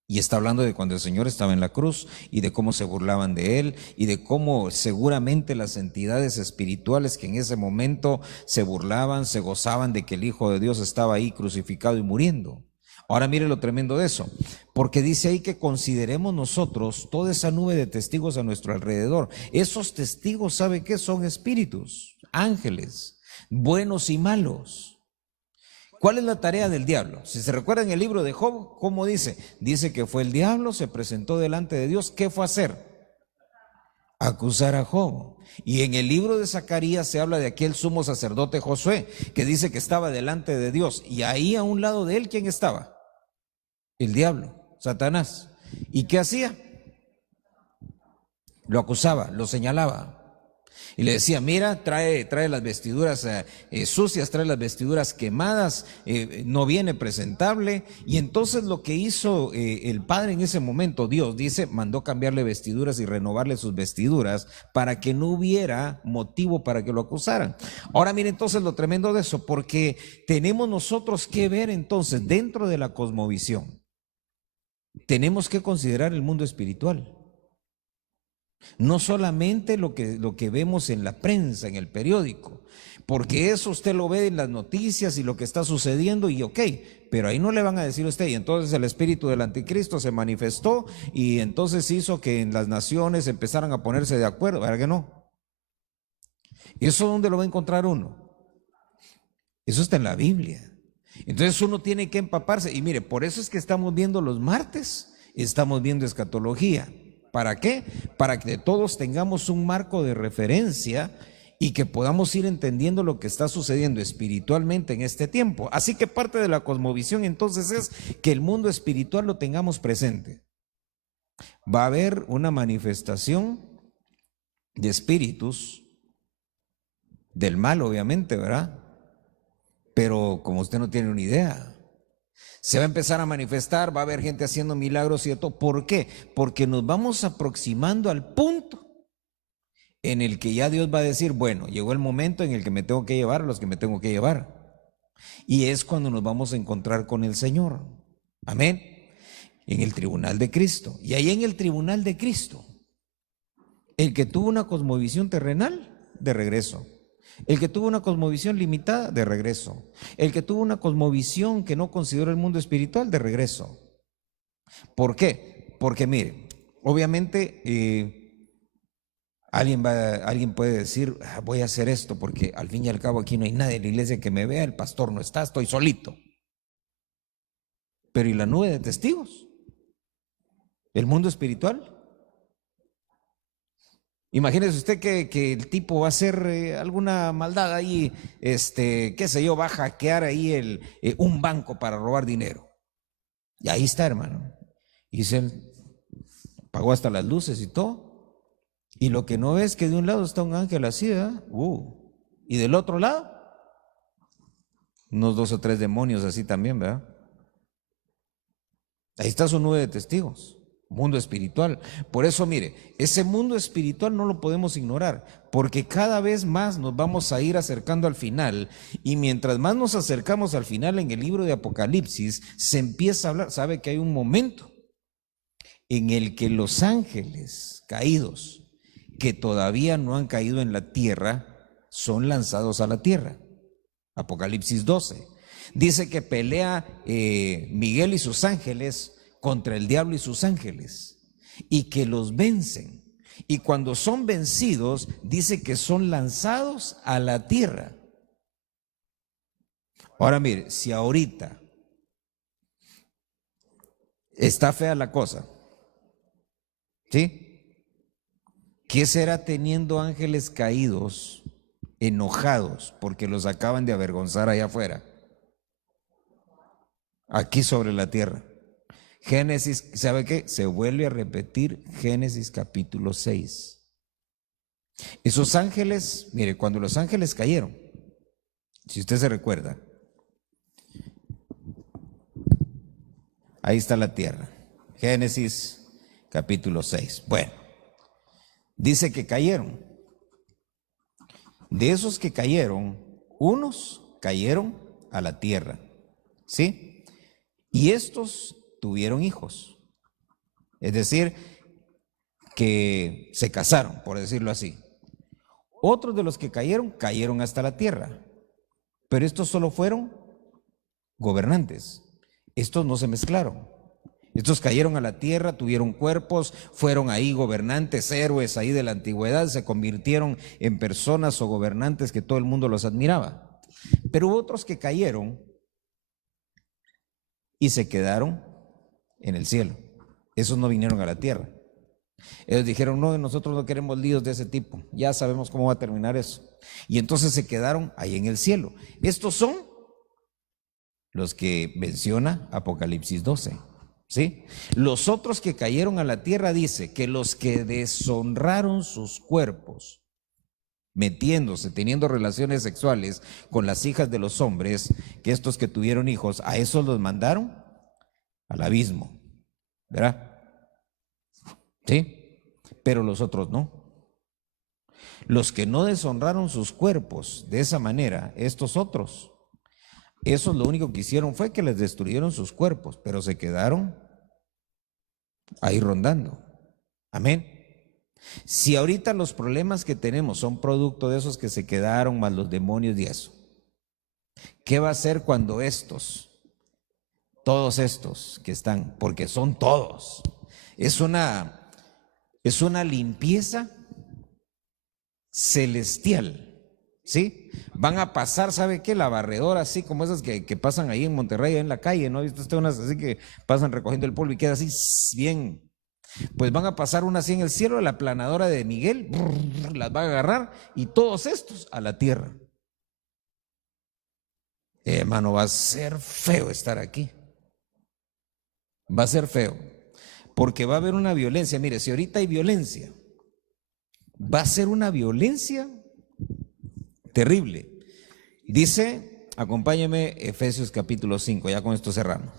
Y está hablando de cuando el Señor estaba en la cruz y de cómo se burlaban de él y de cómo seguramente las entidades espirituales que en ese momento se burlaban, se gozaban de que el Hijo de Dios estaba ahí crucificado y muriendo. Ahora mire lo tremendo de eso, porque dice ahí que consideremos nosotros toda esa nube de testigos a nuestro alrededor. Esos testigos, ¿sabe qué? Son espíritus, ángeles, buenos y malos. ¿Cuál es la tarea del diablo? Si se recuerda en el libro de Job, ¿cómo dice? Dice que fue el diablo, se presentó delante de Dios. ¿Qué fue a hacer? Acusar a Job. Y en el libro de Zacarías se habla de aquel sumo sacerdote Josué, que dice que estaba delante de Dios. Y ahí a un lado de él, ¿quién estaba? El diablo, Satanás. ¿Y qué hacía? Lo acusaba, lo señalaba. Y le decía, mira, trae las vestiduras sucias, trae las vestiduras quemadas, no viene presentable. Y entonces lo que hizo el Padre en ese momento, Dios dice, mandó cambiarle vestiduras y renovarle sus vestiduras para que no hubiera motivo para que lo acusaran. Ahora mire entonces lo tremendo de eso, porque tenemos nosotros que ver entonces dentro de la cosmovisión, tenemos que considerar el mundo espiritual. No solamente lo que vemos en la prensa, en el periódico, porque eso usted lo ve en las noticias y lo que está sucediendo y ok, pero ahí no le van a decir a usted, y entonces el espíritu del anticristo se manifestó y entonces hizo que en las naciones empezaran a ponerse de acuerdo, ¿verdad que no? ¿Eso dónde lo va a encontrar uno? Eso está en la Biblia. Entonces uno tiene que empaparse y mire, por eso es que estamos viendo los martes, estamos viendo escatología. ¿Para qué? Para que todos tengamos un marco de referencia y que podamos ir entendiendo lo que está sucediendo espiritualmente en este tiempo. Así que parte de la cosmovisión entonces es que el mundo espiritual lo tengamos presente. Va a haber una manifestación de espíritus del mal, obviamente, ¿verdad? Pero como usted no tiene una idea, se va a empezar a manifestar, va a haber gente haciendo milagros y todo. ¿Por qué? Porque nos vamos aproximando al punto en el que ya Dios va a decir, bueno, llegó el momento en el que me tengo que llevar a los que me tengo que llevar. Y es cuando nos vamos a encontrar con el Señor. Amén. En el tribunal de Cristo. Y ahí en el tribunal de Cristo, el que tuvo una cosmovisión terrenal, de regreso. El que tuvo una cosmovisión limitada, de regreso. El que tuvo una cosmovisión que no consideró el mundo espiritual, de regreso. ¿Por qué? Porque mire, obviamente Alguien puede decir, voy a hacer esto porque al fin y al cabo aquí no hay nadie en la iglesia que me vea, el pastor no está, estoy solito. Pero ¿y la nube de testigos? ¿El mundo espiritual? Imagínese usted que el tipo va a hacer alguna maldad ahí, qué sé yo, va a hackear ahí un banco para robar dinero. Y ahí está, hermano. Y se pagó hasta las luces y todo. Y lo que no ves es que de un lado está un ángel así, ¿verdad? Y del otro lado, unos 2 o 3 demonios así también, ¿verdad? Ahí está su nube de testigos, mundo espiritual. Por eso, mire, ese mundo espiritual no lo podemos ignorar, porque cada vez más nos vamos a ir acercando al final, y mientras más nos acercamos al final en el libro de Apocalipsis, se empieza a hablar, sabe que hay un momento en el que los ángeles caídos, que todavía no han caído en la tierra, son lanzados a la tierra. Apocalipsis 12. Dice que pelea Miguel y sus ángeles contra el diablo y sus ángeles, y que los vencen. Y cuando son vencidos, dice que son lanzados a la tierra. Ahora mire, si ahorita está fea la cosa, ¿sí? ¿Qué será teniendo ángeles caídos, enojados, porque los acaban de avergonzar allá afuera? Aquí sobre la tierra. Génesis, ¿sabe qué? Se vuelve a repetir Génesis capítulo 6. Esos ángeles, mire, cuando los ángeles cayeron, si usted se recuerda, ahí está la tierra. Génesis capítulo 6. Bueno, dice que cayeron. De esos que cayeron, unos cayeron a la tierra, ¿sí? Y estos tuvieron hijos. Es decir, que se casaron, por decirlo así. Otros de los que cayeron hasta la tierra. Pero estos solo fueron gobernantes. Estos no se mezclaron. Estos cayeron a la tierra, tuvieron cuerpos, fueron ahí gobernantes, héroes ahí de la antigüedad, se convirtieron en personas o gobernantes que todo el mundo los admiraba. Pero hubo otros que cayeron y se quedaron en el cielo. Esos no vinieron a la tierra. Ellos dijeron, no, nosotros no queremos líos de ese tipo, ya sabemos cómo va a terminar eso. Y entonces se quedaron ahí en el cielo. Estos son los que menciona Apocalipsis 12. ¿Sí? Los otros que cayeron a la tierra dice que los que deshonraron sus cuerpos, metiéndose, teniendo relaciones sexuales con las hijas de los hombres, que estos que tuvieron hijos, a esos los mandaron al abismo, ¿verdad? ¿Sí? Pero los otros no. Los que no deshonraron sus cuerpos de esa manera, estos otros, esos lo único que hicieron fue que les destruyeron sus cuerpos, pero se quedaron ahí rondando. Amén. Si ahorita los problemas que tenemos son producto de esos que se quedaron, más los demonios y eso, ¿qué va a hacer cuando todos estos que están, porque son todos, es una limpieza celestial? ¿Sí? Van a pasar, ¿sabe qué? La barredora, así como esas que pasan ahí en Monterrey, en la calle, ¿no? ¿Ha visto usted unas así que pasan recogiendo el polvo y queda así bien? Pues van a pasar una así en el cielo, la aplanadora de Miguel, las va a agarrar y todos estos a la tierra. Hermano, va a ser feo estar aquí. Va a ser feo, porque va a haber una violencia. Mire, si ahorita hay violencia, va a ser una violencia terrible. Dice, acompáñeme, Efesios capítulo 5, ya con esto cerramos.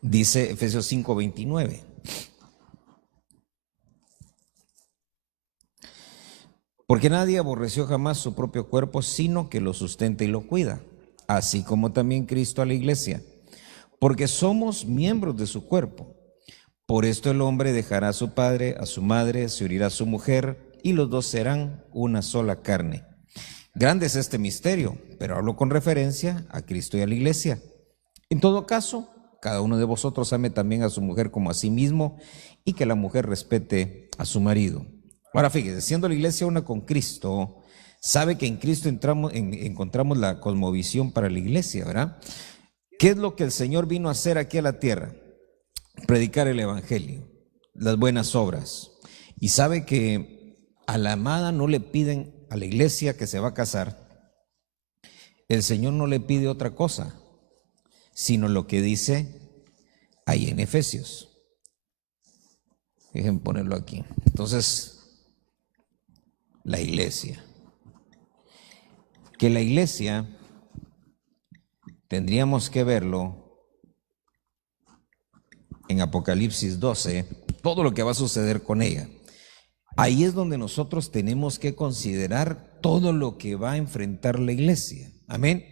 Dice Efesios 5:29. Porque nadie aborreció jamás su propio cuerpo, sino que lo sustenta y lo cuida, así como también Cristo a la iglesia, porque somos miembros de su cuerpo. Por esto el hombre dejará a su padre, a su madre, se unirá a su mujer, y los dos serán una sola carne. Grande es este misterio, pero hablo con referencia a Cristo y a la iglesia. En todo caso, cada uno de vosotros ame también a su mujer como a sí mismo y que la mujer respete a su marido. Ahora fíjese, siendo la iglesia una con Cristo, sabe que en Cristo encontramos la cosmovisión para la iglesia, ¿verdad? ¿Qué es lo que el Señor vino a hacer aquí a la tierra? Predicar el evangelio, las buenas obras. Y sabe que a la amada no le piden, a la iglesia que se va a casar, el Señor no le pide otra cosa, sino lo que dice ahí en Efesios. Dejen ponerlo aquí. Entonces, la iglesia. Que la iglesia tendríamos que verlo en Apocalipsis 12, todo lo que va a suceder con ella. Ahí es donde nosotros tenemos que considerar todo lo que va a enfrentar la iglesia. Amén.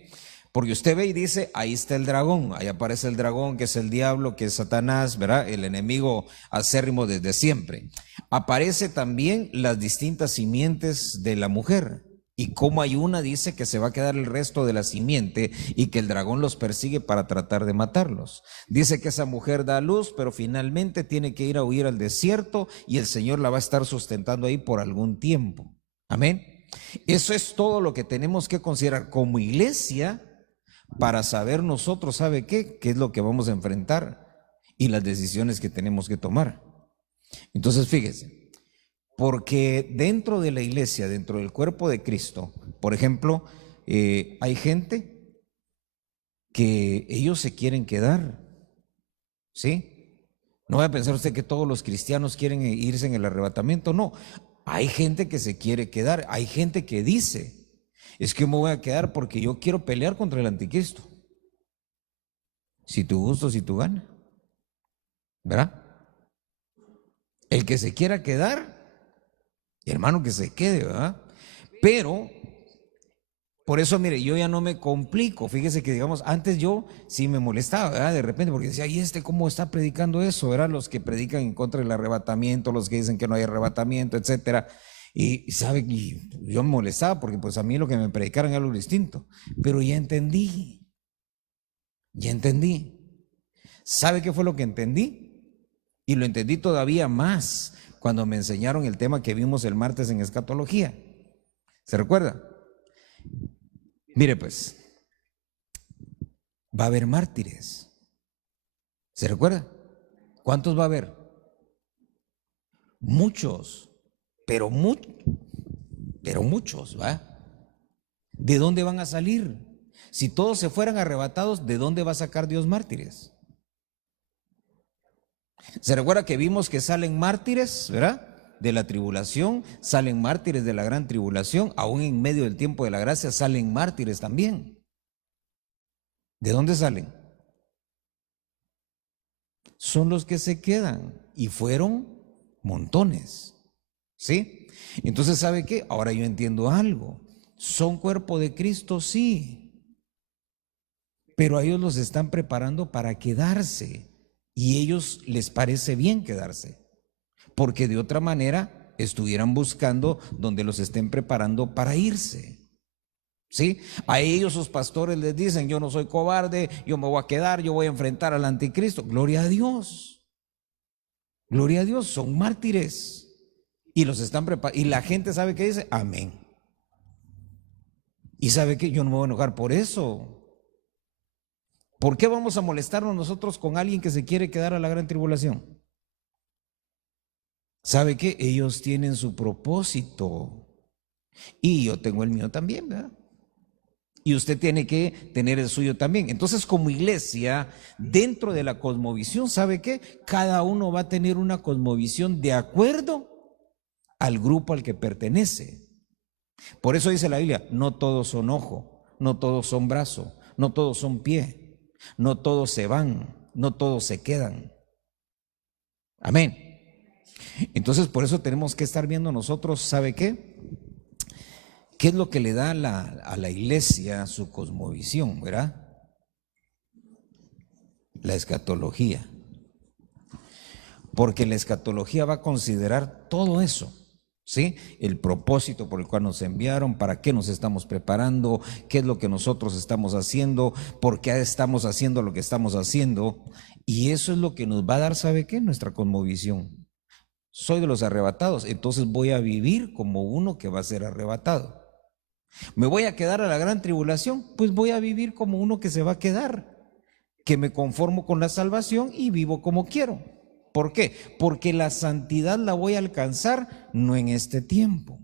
Porque usted ve y dice, ahí está el dragón, ahí aparece el dragón, que es el diablo, que es Satanás, ¿verdad? El enemigo acérrimo desde siempre. Aparece también las distintas simientes de la mujer. Y como hay una, dice que se va a quedar el resto de la simiente y que el dragón los persigue para tratar de matarlos. Dice que esa mujer da a luz, pero finalmente tiene que ir a huir al desierto y el Señor la va a estar sustentando ahí por algún tiempo. Amén. Eso es todo lo que tenemos que considerar como iglesia para saber nosotros, ¿sabe qué? ¿Qué es lo que vamos a enfrentar y las decisiones que tenemos que tomar? Entonces, fíjese. Porque dentro de la iglesia, dentro del cuerpo de Cristo, por ejemplo, hay gente que ellos se quieren quedar, ¿sí? No vaya a pensar usted que todos los cristianos quieren irse en el arrebatamiento, no. Hay gente que se quiere quedar, hay gente que dice, es que me voy a quedar porque yo quiero pelear contra el anticristo. Si tu gusto, si tu gana, ¿verdad? El que se quiera quedar, hermano, que se quede, ¿verdad? Pero, por eso, mire, yo ya no me complico. Fíjese que, digamos, antes yo sí me molestaba, ¿verdad? De repente, porque decía, ¿y cómo está predicando eso? ¿Verdad? Los que predican en contra del arrebatamiento, los que dicen que no hay arrebatamiento, etcétera. Y sabe, y yo me molestaba porque pues a mí lo que me predicaron era algo distinto. Pero ya entendí. ¿Sabe qué fue lo que entendí? Y lo entendí todavía más cuando me enseñaron el tema que vimos el martes en escatología. ¿Se recuerda? Mire pues, va a haber mártires. ¿Se recuerda? ¿Cuántos va a haber? Muchos, pero muchos, ¿va? ¿De dónde van a salir? Si todos se fueran arrebatados, ¿de dónde va a sacar Dios mártires? ¿Se recuerda que vimos que salen mártires, ¿verdad? De la tribulación, salen mártires de la gran tribulación, aún en medio del tiempo de la gracia salen mártires también. ¿De dónde salen? Son los que se quedan, y fueron montones, ¿sí? Entonces, ¿sabe qué? Ahora yo entiendo algo. ¿Son cuerpo de Cristo? Sí, pero a ellos los están preparando para quedarse, y a ellos les parece bien quedarse, porque de otra manera estuvieran buscando donde los estén preparando para irse. ¿Sí? A ellos sus pastores les dicen, yo no soy cobarde, yo me voy a quedar, yo voy a enfrentar al anticristo. Gloria a Dios, son mártires y los están preparando. Y la gente sabe que dice, amén. Y sabe que yo no me voy a enojar por eso. ¿Por qué vamos a molestarnos nosotros con alguien que se quiere quedar a la gran tribulación? ¿Sabe qué? Ellos tienen su propósito y yo tengo el mío también, ¿verdad? Y usted tiene que tener el suyo también. Entonces, como iglesia, dentro de la cosmovisión, ¿sabe qué? Cada uno va a tener una cosmovisión de acuerdo al grupo al que pertenece. Por eso dice la Biblia, no todos son ojo, no todos son brazo, no todos son pie, no todos se van, no todos se quedan. Amén. Entonces, por eso tenemos que estar viendo nosotros, ¿sabe qué? ¿Qué es lo que le da a la iglesia su cosmovisión, verdad? La escatología. Porque la escatología va a considerar todo eso, ¿sí? El propósito por el cual nos enviaron, para qué nos estamos preparando, qué es lo que nosotros estamos haciendo, por qué estamos haciendo lo que estamos haciendo. Y eso es lo que nos va a dar, ¿sabe qué? Nuestra cosmovisión. Soy de los arrebatados, entonces voy a vivir como uno que va a ser arrebatado. ¿Me voy a quedar a la gran tribulación? Pues voy a vivir como uno que se va a quedar, que me conformo con la salvación y vivo como quiero. ¿Por qué? Porque la santidad la voy a alcanzar no en este tiempo,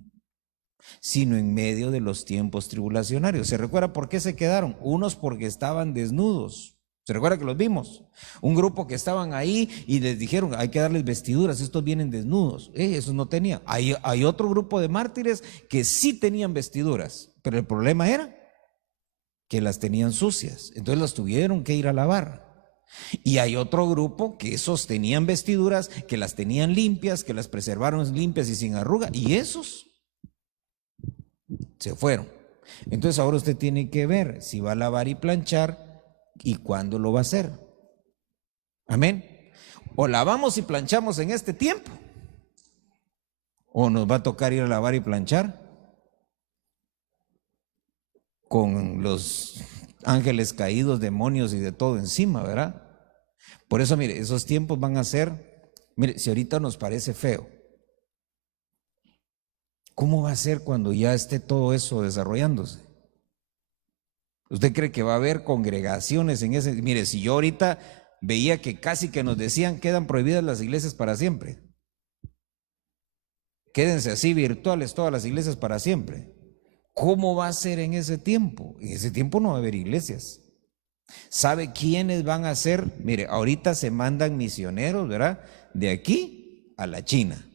sino en medio de los tiempos tribulacionarios. ¿Se recuerda por qué se quedaron? Unos porque estaban desnudos. ¿Se recuerda que los vimos? Un grupo que estaban ahí y les dijeron, hay que darles vestiduras, estos vienen desnudos. Esos no tenían. Hay otro grupo de mártires que sí tenían vestiduras, pero el problema era que las tenían sucias, entonces las tuvieron que ir a lavar. Y hay otro grupo que esos tenían vestiduras, que las tenían limpias, que las preservaron limpias y sin arruga, y esos se fueron. Entonces ahora usted tiene que ver si va a lavar y planchar y cuándo lo va a hacer. Amén. O lavamos y planchamos en este tiempo, o nos va a tocar ir a lavar y planchar con los ángeles caídos, demonios y de todo encima, ¿verdad? Por eso, mire, esos tiempos van a ser, mire, si ahorita nos parece feo, ¿cómo va a ser cuando ya esté todo eso desarrollándose? ¿Usted cree que va a haber congregaciones en ese? Mire, si yo ahorita veía que casi que nos decían quedan prohibidas las iglesias para siempre. Quédense así virtuales todas las iglesias para siempre. ¿Cómo va a ser en ese tiempo? En ese tiempo no va a haber iglesias. ¿Sabe quiénes van a ser? Mire, ahorita se mandan misioneros, ¿verdad? De aquí a la China.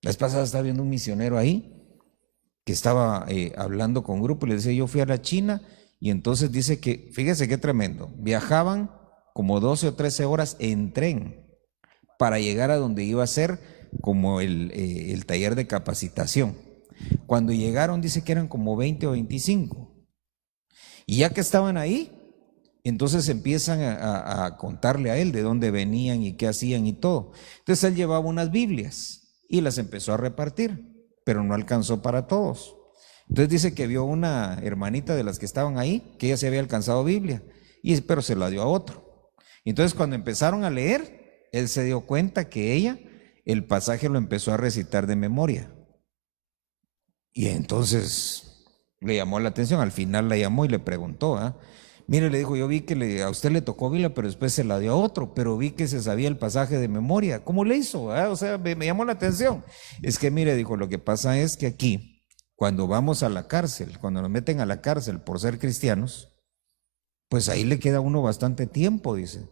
La vez pasada estaba viendo un misionero ahí que estaba hablando con un grupo y le decía, yo fui a la China y entonces dice que, fíjese qué tremendo, viajaban como 12 o 13 horas en tren para llegar a donde iba a ser como el taller de capacitación. Cuando llegaron dice que eran como 20 o 25. Y ya que estaban ahí, entonces empiezan a contarle a él de dónde venían y qué hacían y todo. Entonces él llevaba unas Biblias y las empezó a repartir, pero no alcanzó para todos. Entonces dice que vio una hermanita de las que estaban ahí, que ella se había alcanzado Biblia, pero se la dio a otro. Entonces cuando empezaron a leer, él se dio cuenta que ella, el pasaje lo empezó a recitar de memoria. Y entonces le llamó la atención, al final la llamó y le preguntó, mire, le dijo, yo vi que a usted le tocó Biblia, pero después se la dio a otro, pero vi que se sabía el pasaje de memoria. ¿Cómo le hizo? O sea, me llamó la atención. Es que mire, dijo, lo que pasa es que aquí, cuando vamos a la cárcel, cuando nos meten a la cárcel por ser cristianos, pues ahí le queda a uno bastante tiempo, dice.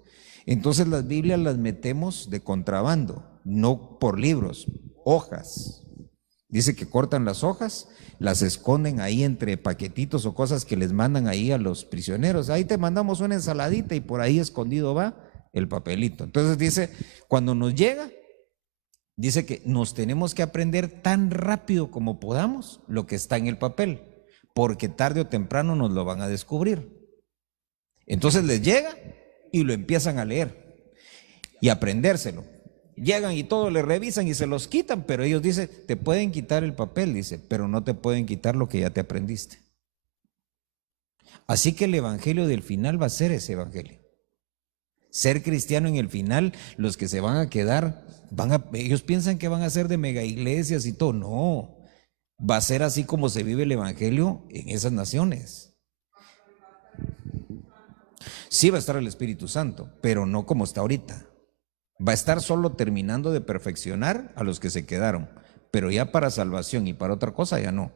Entonces las Biblias las metemos de contrabando, no por libros, hojas. Dice que cortan las hojas, las esconden ahí entre paquetitos o cosas que les mandan ahí a los prisioneros. Ahí te mandamos una ensaladita y por ahí escondido va el papelito. Entonces dice, cuando nos llega, dice que nos tenemos que aprender tan rápido como podamos lo que está en el papel, porque tarde o temprano nos lo van a descubrir. Entonces les llega y lo empiezan a leer y aprendérselo. Llegan y todo le revisan y se los quitan, pero ellos dicen, te pueden quitar el papel, dice, pero no te pueden quitar lo que ya te aprendiste. Así que el evangelio del final va a ser ese evangelio. Ser cristiano en el final, los que se van a quedar, ellos piensan que van a ser de mega iglesias y todo. No, va a ser así como se vive el evangelio en esas naciones. Sí va a estar el Espíritu Santo, pero no como está ahorita. Va a estar solo terminando de perfeccionar a los que se quedaron, pero ya para salvación y para otra cosa ya no.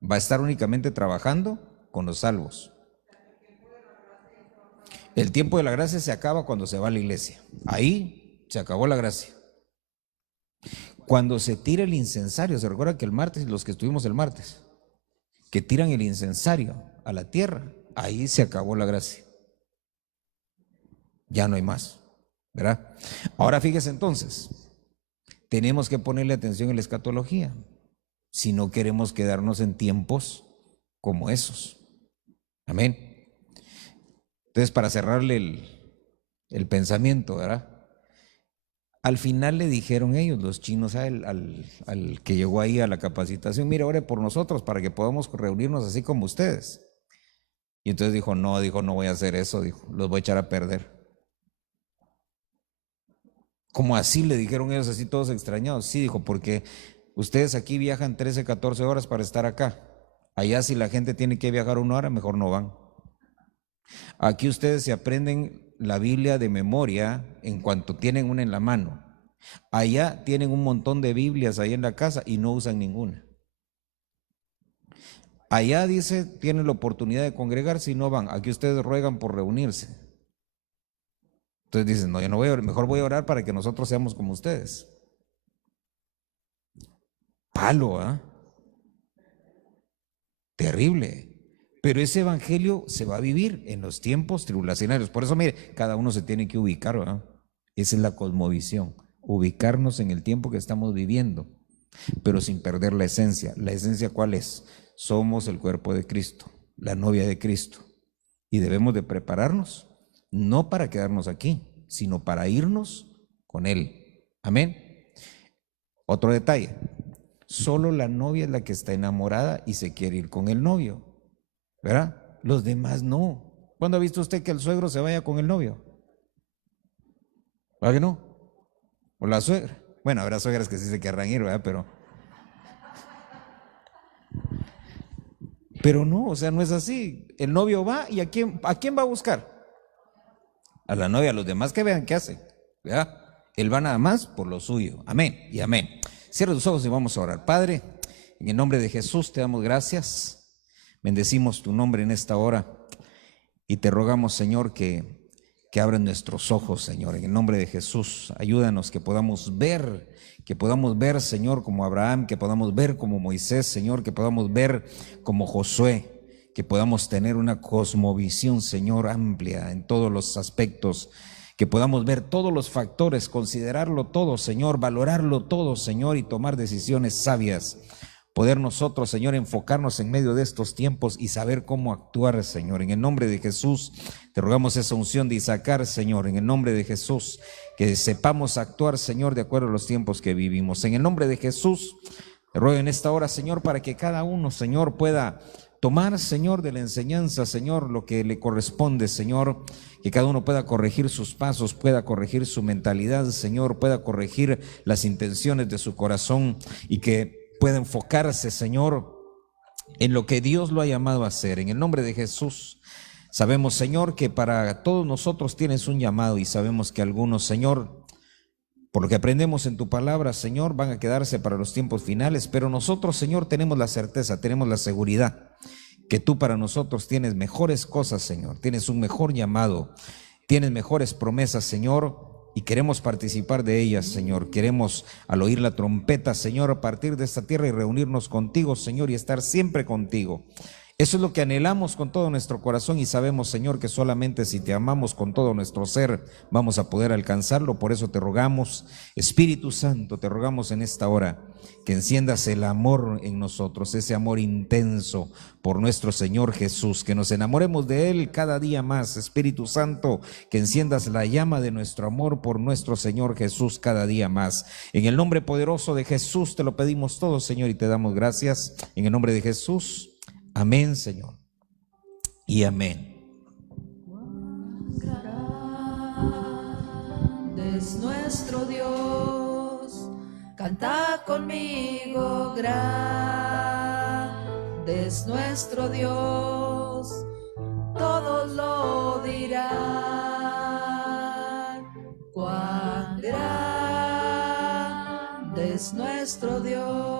Va a estar únicamente trabajando con los salvos. El tiempo de la gracia se acaba cuando se va a la iglesia. Ahí se acabó la gracia. Cuando se tira el incensario, ¿se recuerda que el martes, los que estuvimos el martes, que tiran el incensario a la tierra, ahí se acabó la gracia. Ya no hay más. ¿Verdad? Ahora fíjese entonces, tenemos que ponerle atención en la escatología si no queremos quedarnos en tiempos como esos. Amén. Entonces, para cerrarle el pensamiento, ¿verdad? Al final le dijeron ellos, los chinos, al que llegó ahí a la capacitación: mire, ore por nosotros para que podamos reunirnos así como ustedes. Y entonces dijo, no voy a hacer eso, dijo, los voy a echar a perder. Como así le dijeron ellos, así todos extrañados. Sí, dijo, porque ustedes aquí viajan 13, 14 horas para estar acá. Allá si la gente tiene que viajar 1 hora, mejor no van. Aquí ustedes se aprenden la Biblia de memoria en cuanto tienen una en la mano. Allá tienen un montón de Biblias ahí en la casa y no usan ninguna. Allá dice, tienen la oportunidad de congregarse y no van. Aquí ustedes ruegan por reunirse. Entonces dicen, no, yo no voy a orar, mejor voy a orar para que nosotros seamos como ustedes. Palo, ¿ah? Terrible. Pero ese evangelio se va a vivir en los tiempos tribulacionarios. Por eso, mire, cada uno se tiene que ubicar, ¿verdad? Esa es la cosmovisión, ubicarnos en el tiempo que estamos viviendo, pero sin perder la esencia. ¿La esencia cuál es? Somos el cuerpo de Cristo, la novia de Cristo, y debemos de prepararnos, no para quedarnos aquí, sino para irnos con Él. Amén. Otro detalle, solo la novia es la que está enamorada y se quiere ir con el novio, ¿verdad? Los demás no. ¿Cuándo ha visto usted que el suegro se vaya con el novio? ¿Verdad que no? O la suegra. Bueno, habrá suegras que sí se querrán ir, ¿verdad? Pero no, o sea, no es así. El novio va y ¿a quién va a buscar? A la novia, a los demás que vean qué hace, ¿verdad? Él va nada más por lo suyo. Amén y amén. Cierra tus ojos y vamos a orar. Padre, en el nombre de Jesús te damos gracias. Bendecimos tu nombre en esta hora y te rogamos, Señor, que abran nuestros ojos, Señor, en el nombre de Jesús. Ayúdanos que podamos ver, Señor, como Abraham, que podamos ver como Moisés, Señor, que podamos ver como Josué, que podamos tener una cosmovisión, Señor, amplia en todos los aspectos, que podamos ver todos los factores, considerarlo todo, Señor, valorarlo todo, Señor, y tomar decisiones sabias. Poder nosotros, Señor, enfocarnos en medio de estos tiempos y saber cómo actuar, Señor. En el nombre de Jesús, te rogamos esa unción de Isaacar, Señor. En el nombre de Jesús, que sepamos actuar, Señor, de acuerdo a los tiempos que vivimos. En el nombre de Jesús, te ruego en esta hora, Señor, para que cada uno, Señor, pueda tomar, Señor, de la enseñanza, Señor, lo que le corresponde, Señor. Que cada uno pueda corregir sus pasos, pueda corregir su mentalidad, Señor, pueda corregir las intenciones de su corazón y que pueda enfocarse, Señor, en lo que Dios lo ha llamado a hacer. En el nombre de Jesús, sabemos, Señor, que para todos nosotros tienes un llamado y sabemos que algunos, Señor, por lo que aprendemos en tu palabra, Señor, van a quedarse para los tiempos finales, pero nosotros, Señor, tenemos la certeza, tenemos la seguridad que tú para nosotros tienes mejores cosas, Señor, tienes un mejor llamado, tienes mejores promesas, Señor, y queremos participar de ellas, Señor. Queremos, al oír la trompeta, Señor, partir de esta tierra y reunirnos contigo, Señor, y estar siempre contigo. Eso es lo que anhelamos con todo nuestro corazón y sabemos, Señor, que solamente si te amamos con todo nuestro ser vamos a poder alcanzarlo. Por eso te rogamos, Espíritu Santo, te rogamos en esta hora que enciendas el amor en nosotros, ese amor intenso por nuestro Señor Jesús, que nos enamoremos de Él cada día más. Espíritu Santo, que enciendas la llama de nuestro amor por nuestro Señor Jesús cada día más. En el nombre poderoso de Jesús te lo pedimos todo, Señor, y te damos gracias. En el nombre de Jesús. Amén, Señor, y amén. Grande es nuestro Dios, canta conmigo, grande es nuestro Dios, todos lo dirán, cuán grande es nuestro Dios.